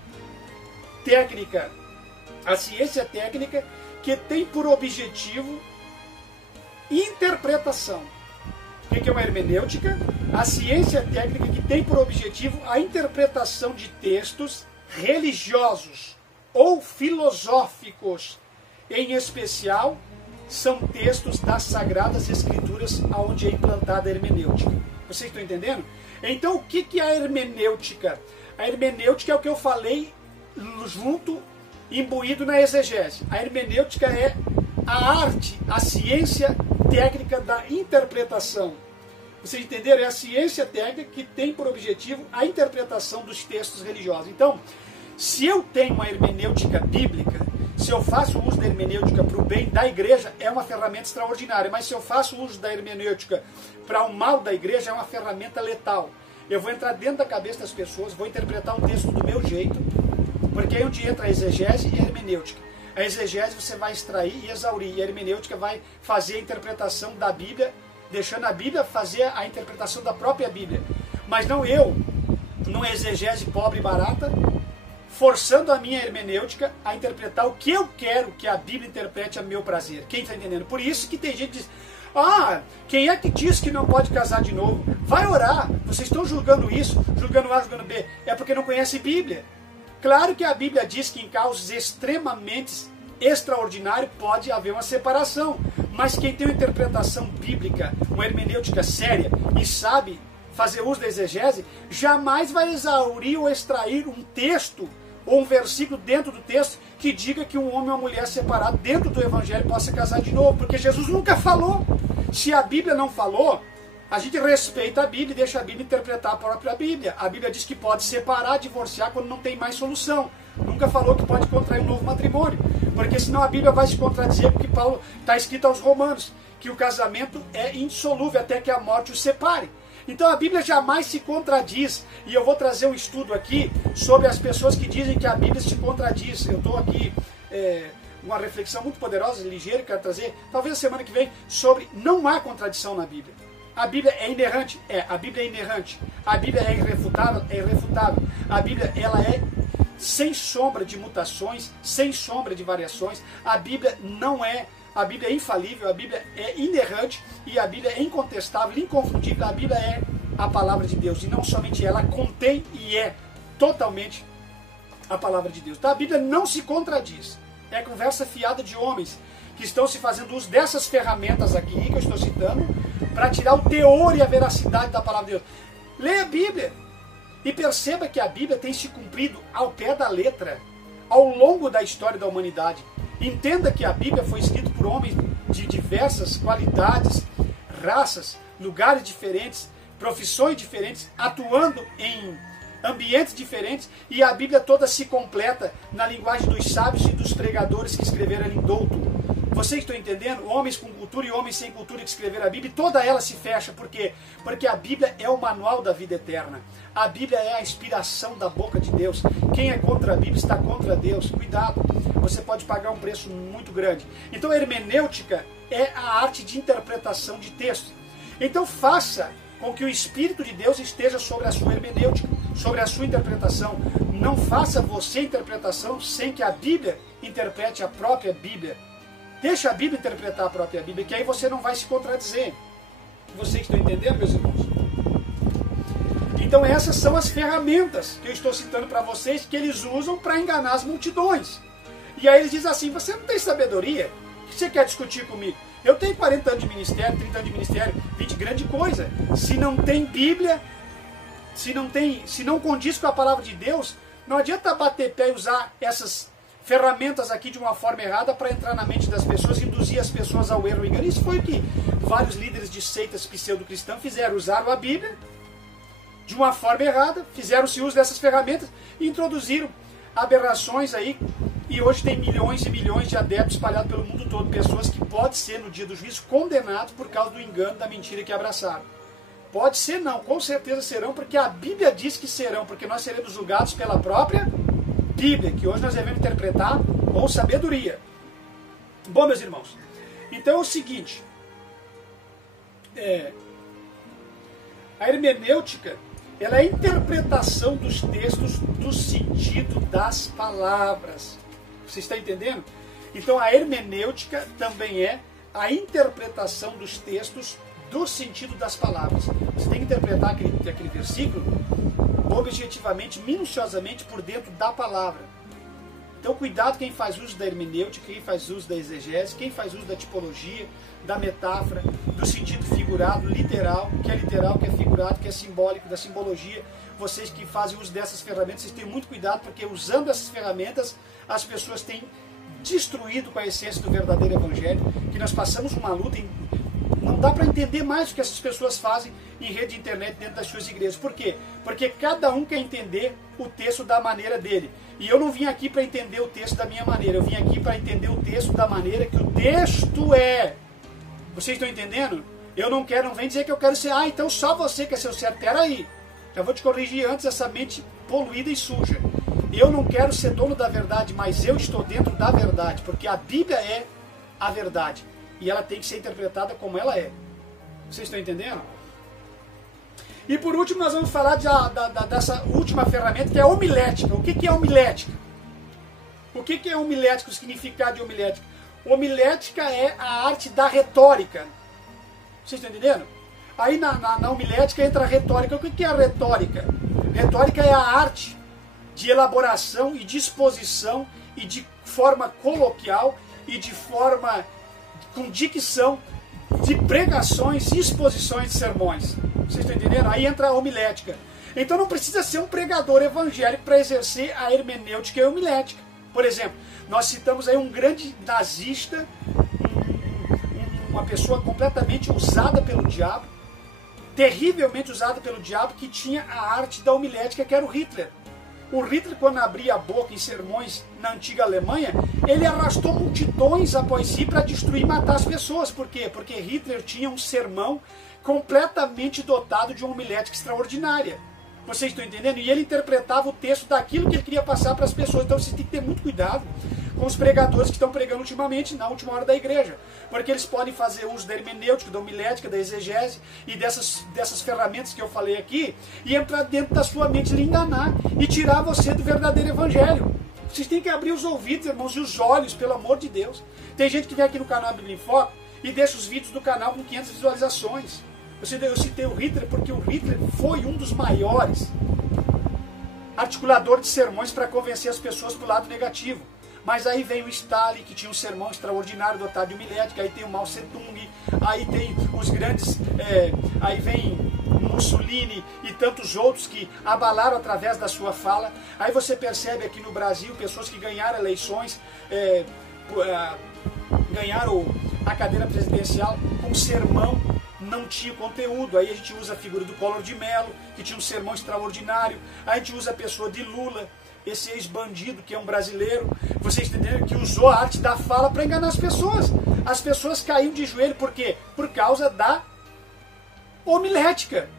técnica. A ciência técnica que tem por objetivo interpretação. O que é uma hermenêutica? A ciência técnica que tem por objetivo a interpretação de textos religiosos ou filosóficos. Em especial, são textos das Sagradas Escrituras onde é implantada a hermenêutica. Vocês estão entendendo? Então, o que é a hermenêutica? A hermenêutica é o que eu falei junto, imbuído na exegese. A hermenêutica é a arte, a ciência técnica da interpretação. Vocês entenderam? É a ciência técnica que tem por objetivo a interpretação dos textos religiosos. Então, se eu tenho uma hermenêutica bíblica, se eu faço uso da hermenêutica para o bem da igreja, é uma ferramenta extraordinária. Mas se eu faço uso da hermenêutica para o mal da igreja, é uma ferramenta letal. Eu vou entrar dentro da cabeça das pessoas, vou interpretar um texto do meu jeito, porque aí onde entra a exegese e a hermenêutica. A exegese você vai extrair e exaurir, e a hermenêutica vai fazer a interpretação da Bíblia, deixando a Bíblia fazer a interpretação da própria Bíblia. Mas não eu, numa exegese pobre e barata, forçando a minha hermenêutica a interpretar o que eu quero que a Bíblia interprete a meu prazer. Quem está entendendo? Por isso que tem gente que diz, quem é que diz que não pode casar de novo? Vai orar. Vocês estão julgando isso, julgando A, julgando B. É porque não conhece Bíblia. Claro que a Bíblia diz que em casos extremamente extraordinários pode haver uma separação. Mas quem tem uma interpretação bíblica, uma hermenêutica séria e sabe fazer uso da exegese, jamais vai exaurir ou extrair um texto ou um versículo dentro do texto que diga que um homem ou uma mulher separado dentro do Evangelho possa casar de novo. Porque Jesus nunca falou. Se a Bíblia não falou, a gente respeita a Bíblia e deixa a Bíblia interpretar a própria Bíblia. A Bíblia diz que pode separar, divorciar quando não tem mais solução. Nunca falou que pode contrair um novo matrimônio. Porque senão a Bíblia vai se contradizer com o que Paulo está escrito aos Romanos, que o casamento é indissolúvel até que a morte o separe. Então a Bíblia jamais se contradiz. E eu vou trazer um estudo aqui sobre as pessoas que dizem que a Bíblia se contradiz. Eu estou aqui... uma reflexão muito poderosa, ligeira, que eu quero trazer, talvez a semana que vem, sobre não há contradição na Bíblia. A Bíblia é inerrante? A Bíblia é inerrante. A Bíblia é irrefutável? É irrefutável. A Bíblia, ela é sem sombra de mutações, sem sombra de variações. A Bíblia a Bíblia é infalível, a Bíblia é inerrante e a Bíblia é incontestável, inconfundível. A Bíblia é a palavra de Deus e não somente ela contém e é totalmente a palavra de Deus. Então a Bíblia não se contradiz. É conversa fiada de homens que estão se fazendo uso dessas ferramentas aqui que eu estou citando para tirar o teor e a veracidade da palavra de Deus. Leia a Bíblia e perceba que a Bíblia tem se cumprido ao pé da letra ao longo da história da humanidade. Entenda que a Bíblia foi escrita por homens de diversas qualidades, raças, lugares diferentes, profissões diferentes, atuando em ambientes diferentes, e a Bíblia toda se completa na linguagem dos sábios e dos pregadores que escreveram em douto. Vocês estão entendendo? Homens com cultura e homens sem cultura que escreveram a Bíblia, toda ela se fecha. Por quê? Porque a Bíblia é o manual da vida eterna. A Bíblia é a inspiração da boca de Deus. Quem é contra a Bíblia está contra Deus. Cuidado, você pode pagar um preço muito grande. Então a hermenêutica é a arte de interpretação de texto. Então faça com que o Espírito de Deus esteja sobre a sua hermenêutica, sobre a sua interpretação. Não faça você a interpretação sem que a Bíblia interprete a própria Bíblia. Deixa a Bíblia interpretar a própria Bíblia, que aí você não vai se contradizer. Vocês estão entendendo, meus irmãos? Então essas são as ferramentas que eu estou citando para vocês, que eles usam para enganar as multidões. E aí eles dizem assim, você não tem sabedoria? O que você quer discutir comigo? Eu tenho 40 anos de ministério, 30 anos de ministério, 20, grande coisa. Se não tem Bíblia, se não condiz com a palavra de Deus, não adianta bater pé e usar essas ferramentas aqui de uma forma errada para entrar na mente das pessoas, induzir as pessoas ao erro e engano. Isso foi o que vários líderes de seitas pseudo-cristãs fizeram, usaram a Bíblia de uma forma errada, fizeram-se uso dessas ferramentas e introduziram aberrações aí, e hoje tem milhões e milhões de adeptos espalhados pelo mundo todo, pessoas que podem ser no dia do juízo condenados por causa do engano, da mentira que abraçaram. Pode ser não, com certeza serão, porque a Bíblia diz que serão, porque nós seremos julgados pela própria Bíblia, que hoje nós devemos interpretar com sabedoria. Bom, meus irmãos, então é o seguinte, a hermenêutica, ela é a interpretação dos textos do sentido das palavras. Você está entendendo? Então a hermenêutica também é a interpretação dos textos do sentido das palavras. Você tem que interpretar aquele versículo objetivamente, minuciosamente por dentro da palavra. Então cuidado quem faz uso da hermenêutica, quem faz uso da exegese, quem faz uso da tipologia, da metáfora, do sentido figurado, literal, que é figurado, que é simbólico, da simbologia. Vocês que fazem uso dessas ferramentas, vocês têm muito cuidado, porque usando essas ferramentas, as pessoas têm destruído com a essência do verdadeiro evangelho, que nós passamos uma luta, não dá para entender mais o que essas pessoas fazem em rede de internet dentro das suas igrejas. Por quê? Porque cada um quer entender o texto da maneira dele. E eu não vim aqui para entender o texto da minha maneira, eu vim aqui para entender o texto da maneira que o texto é. Vocês estão entendendo? Eu não vem dizer que eu quero ser, então só você quer ser o certo. Peraí, já vou te corrigir antes essa mente poluída e suja. Eu não quero ser dono da verdade, mas eu estou dentro da verdade, porque a Bíblia é a verdade. E ela tem que ser interpretada como ela é. Vocês estão entendendo? E por último nós vamos falar dessa última ferramenta, que é a homilética. O que é homilética? O que é homilética, o significado de homilética? Homilética é a arte da retórica. Vocês estão entendendo? Aí na homilética entra a retórica. O que é a retórica? Retórica é a arte de elaboração e disposição e de forma coloquial e de forma com dicção de pregações e exposições de sermões. Vocês estão entendendo? Aí entra a homilética. Então não precisa ser um pregador evangélico para exercer a hermenêutica e a homilética. Por exemplo, nós citamos aí um grande nazista, uma pessoa completamente usada pelo diabo, terrivelmente usada pelo diabo, que tinha a arte da homilética, que era o Hitler. O Hitler, quando abria a boca em sermões na antiga Alemanha, ele arrastou multidões após si para destruir e matar as pessoas. Por quê? Porque Hitler tinha um sermão completamente dotado de uma homilética extraordinária. Vocês estão entendendo? E ele interpretava o texto daquilo que ele queria passar para as pessoas. Então vocês têm que ter muito cuidado com os pregadores que estão pregando ultimamente, na última hora da igreja. Porque eles podem fazer uso da hermenêutica, da homilética, da exegese e dessas ferramentas que eu falei aqui e entrar dentro da sua mente e lhe enganar e tirar você do verdadeiro evangelho. Vocês têm que abrir os ouvidos, irmãos, e os olhos, pelo amor de Deus. Tem gente que vem aqui no canal Bíblia em Foco e deixa os vídeos do canal com 500 visualizações. Eu citei o Hitler porque o Hitler foi um dos maiores articuladores de sermões para convencer as pessoas para o lado negativo. Mas aí vem o Stalin, que tinha um sermão extraordinário dotado de homilética, aí tem o Mao Tse-tung, aí tem os grandes, aí vem Mussolini e tantos outros que abalaram através da sua fala. Aí você percebe aqui no Brasil pessoas que ganharam eleições, ganharam a cadeira presidencial com sermão, não tinha conteúdo. Aí a gente usa a figura do Collor de Mello, que tinha um sermão extraordinário. Aí a gente usa a pessoa de Lula, esse ex-bandido que é um brasileiro, vocês entenderam, que usou a arte da fala para enganar as pessoas. As pessoas caíam de joelho, por quê? Por causa da homilética.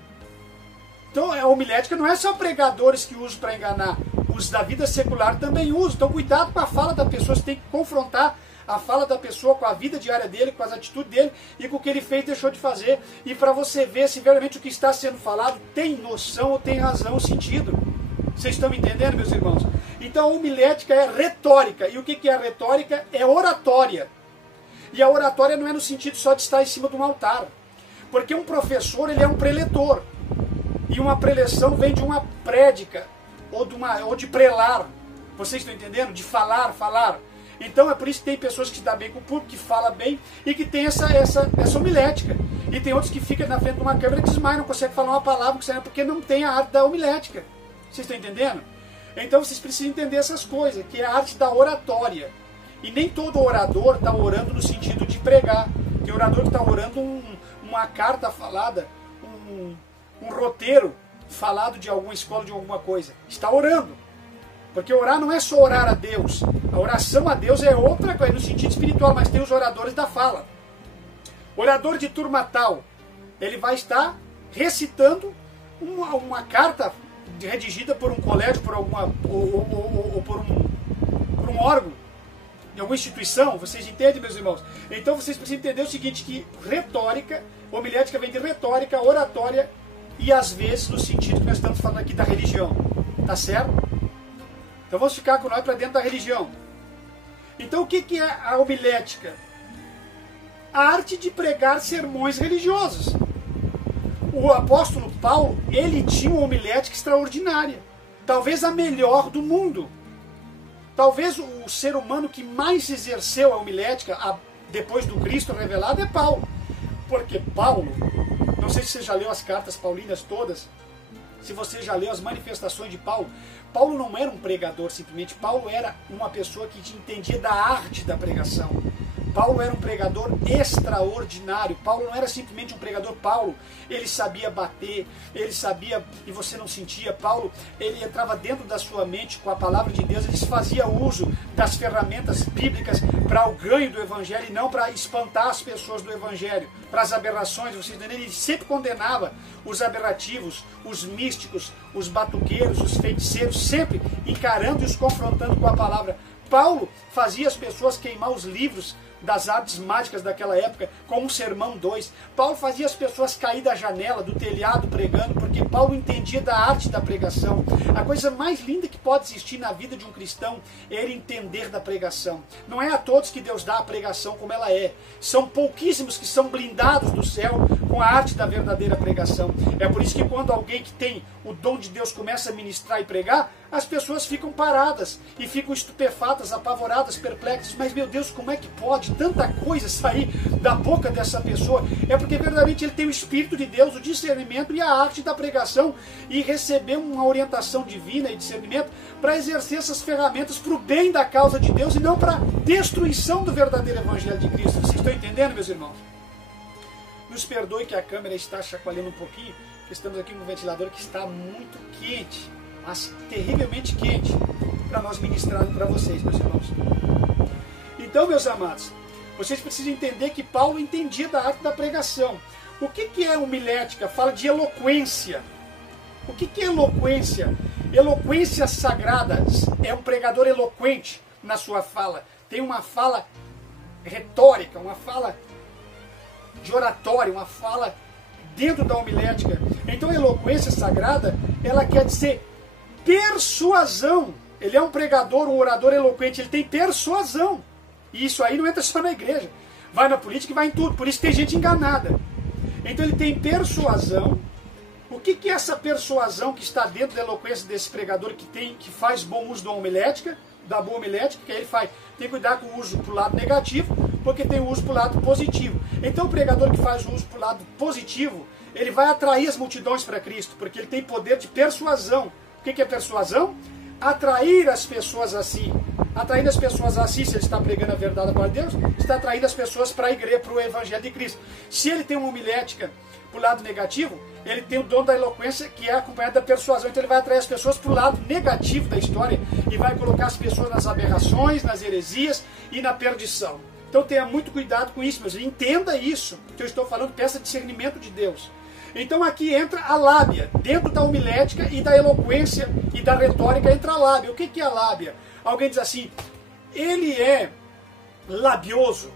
Então a homilética não é só pregadores que usam para enganar, os da vida secular também usam. Então cuidado com a fala da pessoa, você tem que confrontar a fala da pessoa com a vida diária dele, com as atitudes dele e com o que ele fez, deixou de fazer, e para você ver se realmente o que está sendo falado tem noção ou tem razão ou sentido. Vocês estão me entendendo, meus irmãos? Então a homilética é retórica. E o que é a retórica? É oratória. E a oratória não é no sentido só de estar em cima de um altar. Porque um professor, ele é um preletor. E uma preleção vem de uma prédica, ou de prelar. Vocês estão entendendo? De falar. Então é por isso que tem pessoas que se dão bem com o público, que falam bem e que tem essa homilética. E tem outros que ficam na frente de uma câmera e desmaiam, não conseguem falar uma palavra, porque não tem a arte da homilética. Vocês estão entendendo? Então vocês precisam entender essas coisas, que é a arte da oratória. E nem todo orador está orando no sentido de pregar. Tem orador que está orando uma carta falada, um roteiro falado de alguma escola, de alguma coisa. Está orando. Porque orar não é só orar a Deus. A oração a Deus é outra coisa, no sentido espiritual, mas tem os oradores da fala. Orador de turma tal, ele vai estar recitando uma carta redigida por um colégio, por alguma ou por um órgão, de alguma instituição. Vocês entendem, meus irmãos? Então vocês precisam entender o seguinte, que retórica, homilética vem de retórica, oratória, e às vezes no sentido que nós estamos falando aqui da religião. Tá certo? Então vamos ficar com nós para dentro da religião. Então o que é a homilética? A arte de pregar sermões religiosos. O apóstolo Paulo, ele tinha uma homilética extraordinária. Talvez a melhor do mundo. Talvez o ser humano que mais exerceu a homilética depois do Cristo revelado é Paulo. Porque Paulo, não sei se você já leu as cartas paulinas todas, se você já leu as manifestações de Paulo, Paulo não era um pregador simplesmente, Paulo era uma pessoa que entendia da arte da pregação. Paulo era um pregador extraordinário. Paulo não era simplesmente um pregador. Paulo, ele sabia bater, ele sabia, e você não sentia. Paulo, ele entrava dentro da sua mente com a palavra de Deus, ele fazia uso das ferramentas bíblicas para o ganho do evangelho e não para espantar as pessoas do evangelho, para as aberrações. Vocês entendem? Ele sempre condenava os aberrativos, os místicos, os batuqueiros, os feiticeiros, sempre encarando e os confrontando com a palavra. Paulo fazia as pessoas queimar os livros das artes mágicas daquela época, com um sermão 2. Paulo fazia as pessoas cair da janela, do telhado pregando, porque Paulo entendia da arte da pregação. A coisa mais linda que pode existir na vida de um cristão é ele entender da pregação. Não é a todos que Deus dá a pregação como ela é. São pouquíssimos que são blindados do céu com a arte da verdadeira pregação. É por isso que quando alguém que tem o dom de Deus começa a ministrar e pregar, as pessoas ficam paradas e ficam estupefatas, apavoradas, perplexas. Mas meu Deus, como é que pode tanta coisa sair da boca dessa pessoa? É porque verdadeiramente ele tem o Espírito de Deus, o discernimento e a arte da pregação, e recebeu uma orientação divina e discernimento para exercer essas ferramentas para o bem da causa de Deus e não para a destruição do verdadeiro Evangelho de Cristo. Vocês estão entendendo, meus irmãos? Nos perdoe que a câmera está chacoalhando um pouquinho, porque estamos aqui com um ventilador que está muito quente, mas terrivelmente quente, para nós ministrarmos para vocês, meus irmãos. Então, meus amados, vocês precisam entender que Paulo entendia da arte da pregação. O que é homilética? Fala de eloquência. O que é eloquência? Eloquência sagrada. É um pregador eloquente na sua fala. Tem uma fala retórica, uma fala de oratória, uma fala dentro da homilética. Então a eloquência sagrada, ela quer dizer persuasão. Ele é um pregador, um orador eloquente, ele tem persuasão. E isso aí não entra só na igreja. Vai na política e vai em tudo. Por isso tem gente enganada. Então ele tem persuasão. O que é essa persuasão que está dentro da eloquência desse pregador que faz bom uso da homilética, da boa homilética, que aí ele faz, tem que cuidar com o uso para o lado negativo, porque tem o uso para o lado positivo. Então o pregador que faz o uso para o lado positivo, ele vai atrair as multidões para Cristo, porque ele tem poder de persuasão. O que é persuasão? Atrair as pessoas a si. Atraindo as pessoas a si, se ele está pregando a verdade para Deus, está atraindo as pessoas para a igreja, para o Evangelho de Cristo. Se ele tem uma homilética para o lado negativo, ele tem o dom da eloquência, que é acompanhado da persuasão. Então ele vai atrair as pessoas para o lado negativo da história e vai colocar as pessoas nas aberrações, nas heresias e na perdição. Então tenha muito cuidado com isso, meus irmãos. Entenda isso que eu estou falando, peça discernimento de Deus. Então aqui entra a lábia, dentro da homilética e da eloquência e da retórica entra a lábia. O que é a lábia? Alguém diz assim, ele é labioso.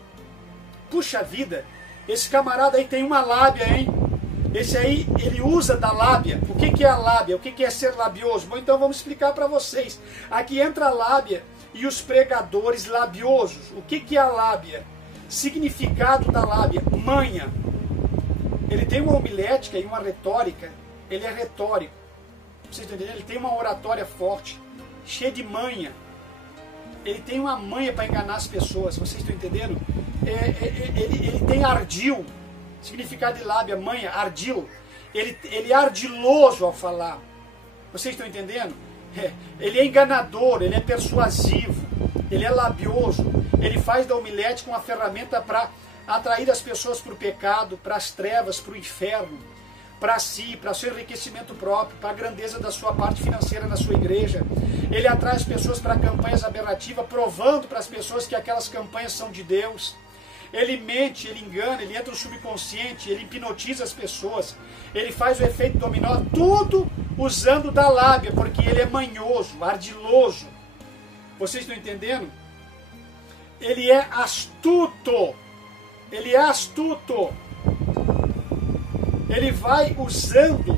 Puxa vida, esse camarada aí tem uma lábia, hein? Esse aí, ele usa da lábia. O que é a lábia? O que é ser labioso? Bom, então vamos explicar para vocês. Aqui entra a lábia e os pregadores labiosos. O que é a lábia? Significado da lábia, manha. Ele tem uma homilética e uma retórica, ele é retórico. Vocês estão entendendo? Ele tem uma oratória forte, cheia de manha. ele tem uma manha para enganar as pessoas, vocês estão entendendo? Ele tem ardil, significado de lábia, manha, ardil. Ele é ardiloso ao falar. Vocês estão entendendo? Ele é enganador, ele é persuasivo, ele é labioso. Ele faz da homilética uma ferramenta para atrair as pessoas para o pecado, para as trevas, para o inferno, para si, para seu enriquecimento próprio, para a grandeza da sua parte financeira na sua igreja. Ele atrai as pessoas para campanhas aberrativas, provando para as pessoas que aquelas campanhas são de Deus. Ele mente, ele engana, ele entra no subconsciente, ele hipnotiza as pessoas, ele faz o efeito dominó, tudo usando da lábia, porque ele é manhoso, ardiloso. Vocês estão entendendo? Ele é astuto. Ele é astuto. Ele vai usando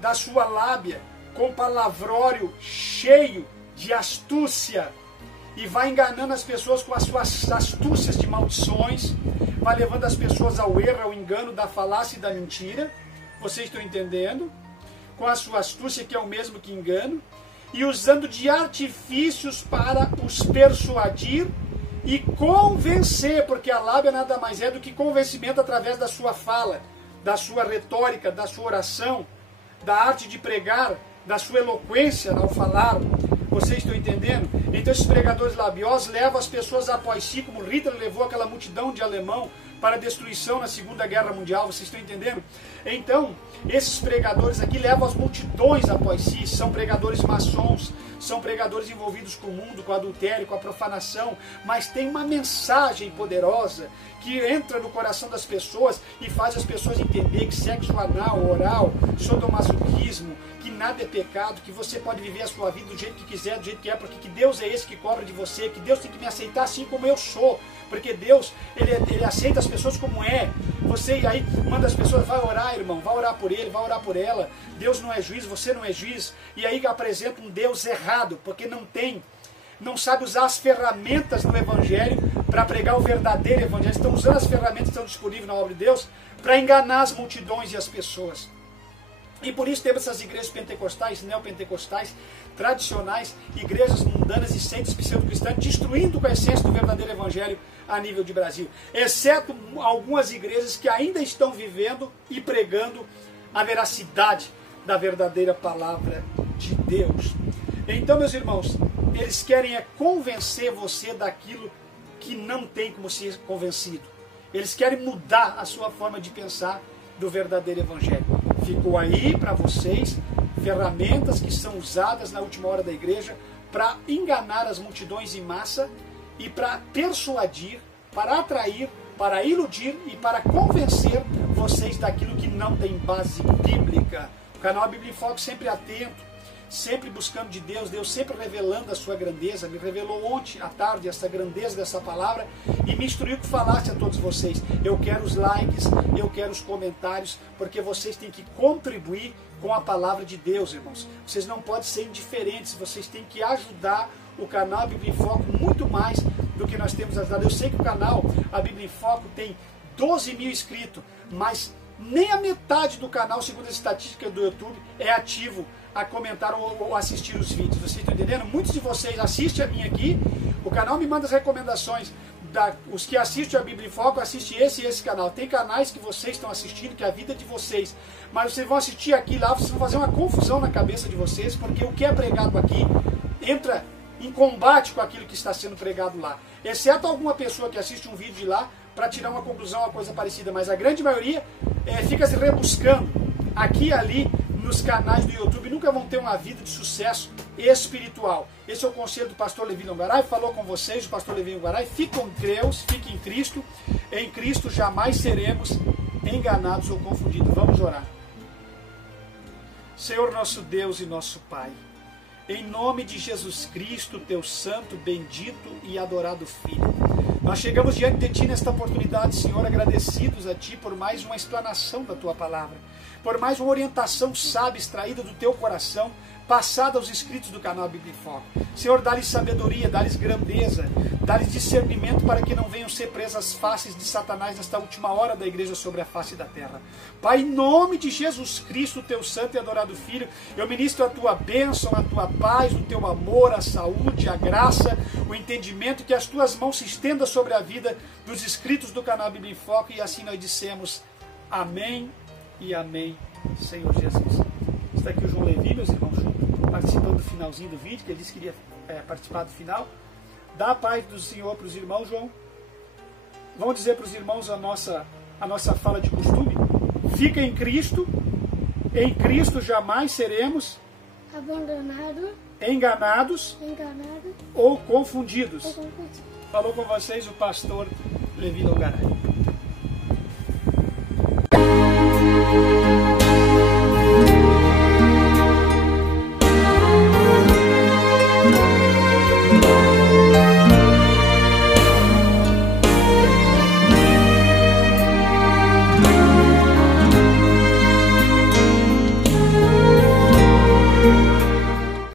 da sua lábia com palavrório cheio de astúcia e vai enganando as pessoas com as suas astúcias de maldições, vai levando as pessoas ao erro, ao engano da falácia e da mentira. Vocês estão entendendo? Com a sua astúcia, que é o mesmo que engano, e usando de artifícios para os persuadir e convencer, porque a lábia nada mais é do que convencimento através da sua fala, da sua retórica, da sua oração, da arte de pregar, da sua eloquência ao falar. Vocês estão entendendo? Então esses pregadores labiosos levam as pessoas após si, como Hitler levou aquela multidão de alemão para a destruição na Segunda Guerra Mundial. Vocês estão entendendo? Então, esses pregadores aqui levam as multidões após si, são pregadores maçons, são pregadores envolvidos com o mundo, com o adultério, com a profanação, mas tem uma mensagem poderosa que entra no coração das pessoas e faz as pessoas entender que sexo anal, oral, sadomasoquismo, que nada é pecado, que você pode viver a sua vida do jeito que quiser, do jeito que é, porque que Deus é esse que cobra de você, que Deus tem que me aceitar assim como eu sou, porque Deus, ele aceita as pessoas como é. Você aí manda as pessoas, vai orar, irmão, vai orar por ele, vai orar por ela. Deus não é juiz, você não é juiz. E aí apresenta um Deus errado, porque não sabe usar as ferramentas do Evangelho para pregar o verdadeiro Evangelho. Estão usando as ferramentas que estão disponíveis na obra de Deus para enganar as multidões e as pessoas. E por isso temos essas igrejas pentecostais, neopentecostais, tradicionais, igrejas mundanas e centros pseudo-cristãs, destruindo com a essência do verdadeiro Evangelho a nível de Brasil. Exceto algumas igrejas que ainda estão vivendo e pregando a veracidade da verdadeira palavra de Deus. Então, meus irmãos, eles querem convencer você daquilo que não tem como ser convencido. Eles querem mudar a sua forma de pensar do verdadeiro Evangelho. Ficou aí para vocês ferramentas que são usadas na última hora da igreja para enganar as multidões em massa e para persuadir, para atrair, para iludir e para convencer vocês daquilo que não tem base bíblica. O canal Bíblia em Foco sempre atento, sempre buscando de Deus, Deus sempre revelando a sua grandeza. Me revelou ontem à tarde essa grandeza dessa palavra e me instruiu que falasse a todos vocês. Eu quero os likes, eu quero os comentários, porque vocês têm que contribuir com a palavra de Deus, irmãos. Vocês não podem ser indiferentes, vocês têm que ajudar o canal Bíblia em Foco muito mais do que nós temos ajudado. Eu sei que o canal, a Bíblia em Foco, tem 12 mil inscritos, mas nem a metade do canal, segundo as estatísticas do YouTube, é ativo a comentar ou assistir os vídeos. Vocês estão entendendo? Muitos de vocês assistem a mim aqui, o canal me manda as recomendações. Os que assistem a Bíblia em Foco, assistem esse e esse canal. Tem canais que vocês estão assistindo, que é a vida de vocês. Mas vocês vão assistir aqui lá, vocês vão fazer uma confusão na cabeça de vocês, porque o que é pregado aqui entra em combate com aquilo que está sendo pregado lá. Exceto alguma pessoa que assiste um vídeo de lá para tirar uma conclusão, uma coisa parecida. Mas a grande maioria fica se rebuscando aqui e ali nos canais do YouTube, nunca vão ter uma vida de sucesso espiritual. Esse é o conselho do pastor Levi Longaray, falou com vocês, o pastor Levi Longaray. Fiquem com Deus, fiquem em Cristo. Em Cristo jamais seremos enganados ou confundidos. Vamos orar. Senhor nosso Deus e nosso Pai, em nome de Jesus Cristo, teu santo, bendito e adorado Filho, nós chegamos diante de Ti nesta oportunidade, Senhor, agradecidos a Ti por mais uma explanação da Tua palavra, por mais uma orientação sábia extraída do Teu coração passada aos inscritos do canal Bíblia em Foco. Senhor, dá-lhes sabedoria, dá-lhes grandeza, dá-lhes discernimento para que não venham ser presas fáceis de Satanás nesta última hora da igreja sobre a face da terra. Pai, em nome de Jesus Cristo, teu santo e adorado Filho, eu ministro a tua bênção, a tua paz, o teu amor, a saúde, a graça, o entendimento, que as tuas mãos se estendam sobre a vida dos inscritos do canal Bíblia em Foco, e assim nós dissemos amém e amém, Senhor Jesus. Está aqui o João Levi, meus irmãos, participando do finalzinho do vídeo, que ele disse que iria participar do final. Dá a paz do Senhor para os irmãos, João. Vamos dizer para os irmãos a nossa fala de costume. Fica em Cristo jamais seremos abandonado, enganados ou confundidos. Falou com vocês o pastor Levi Longaray.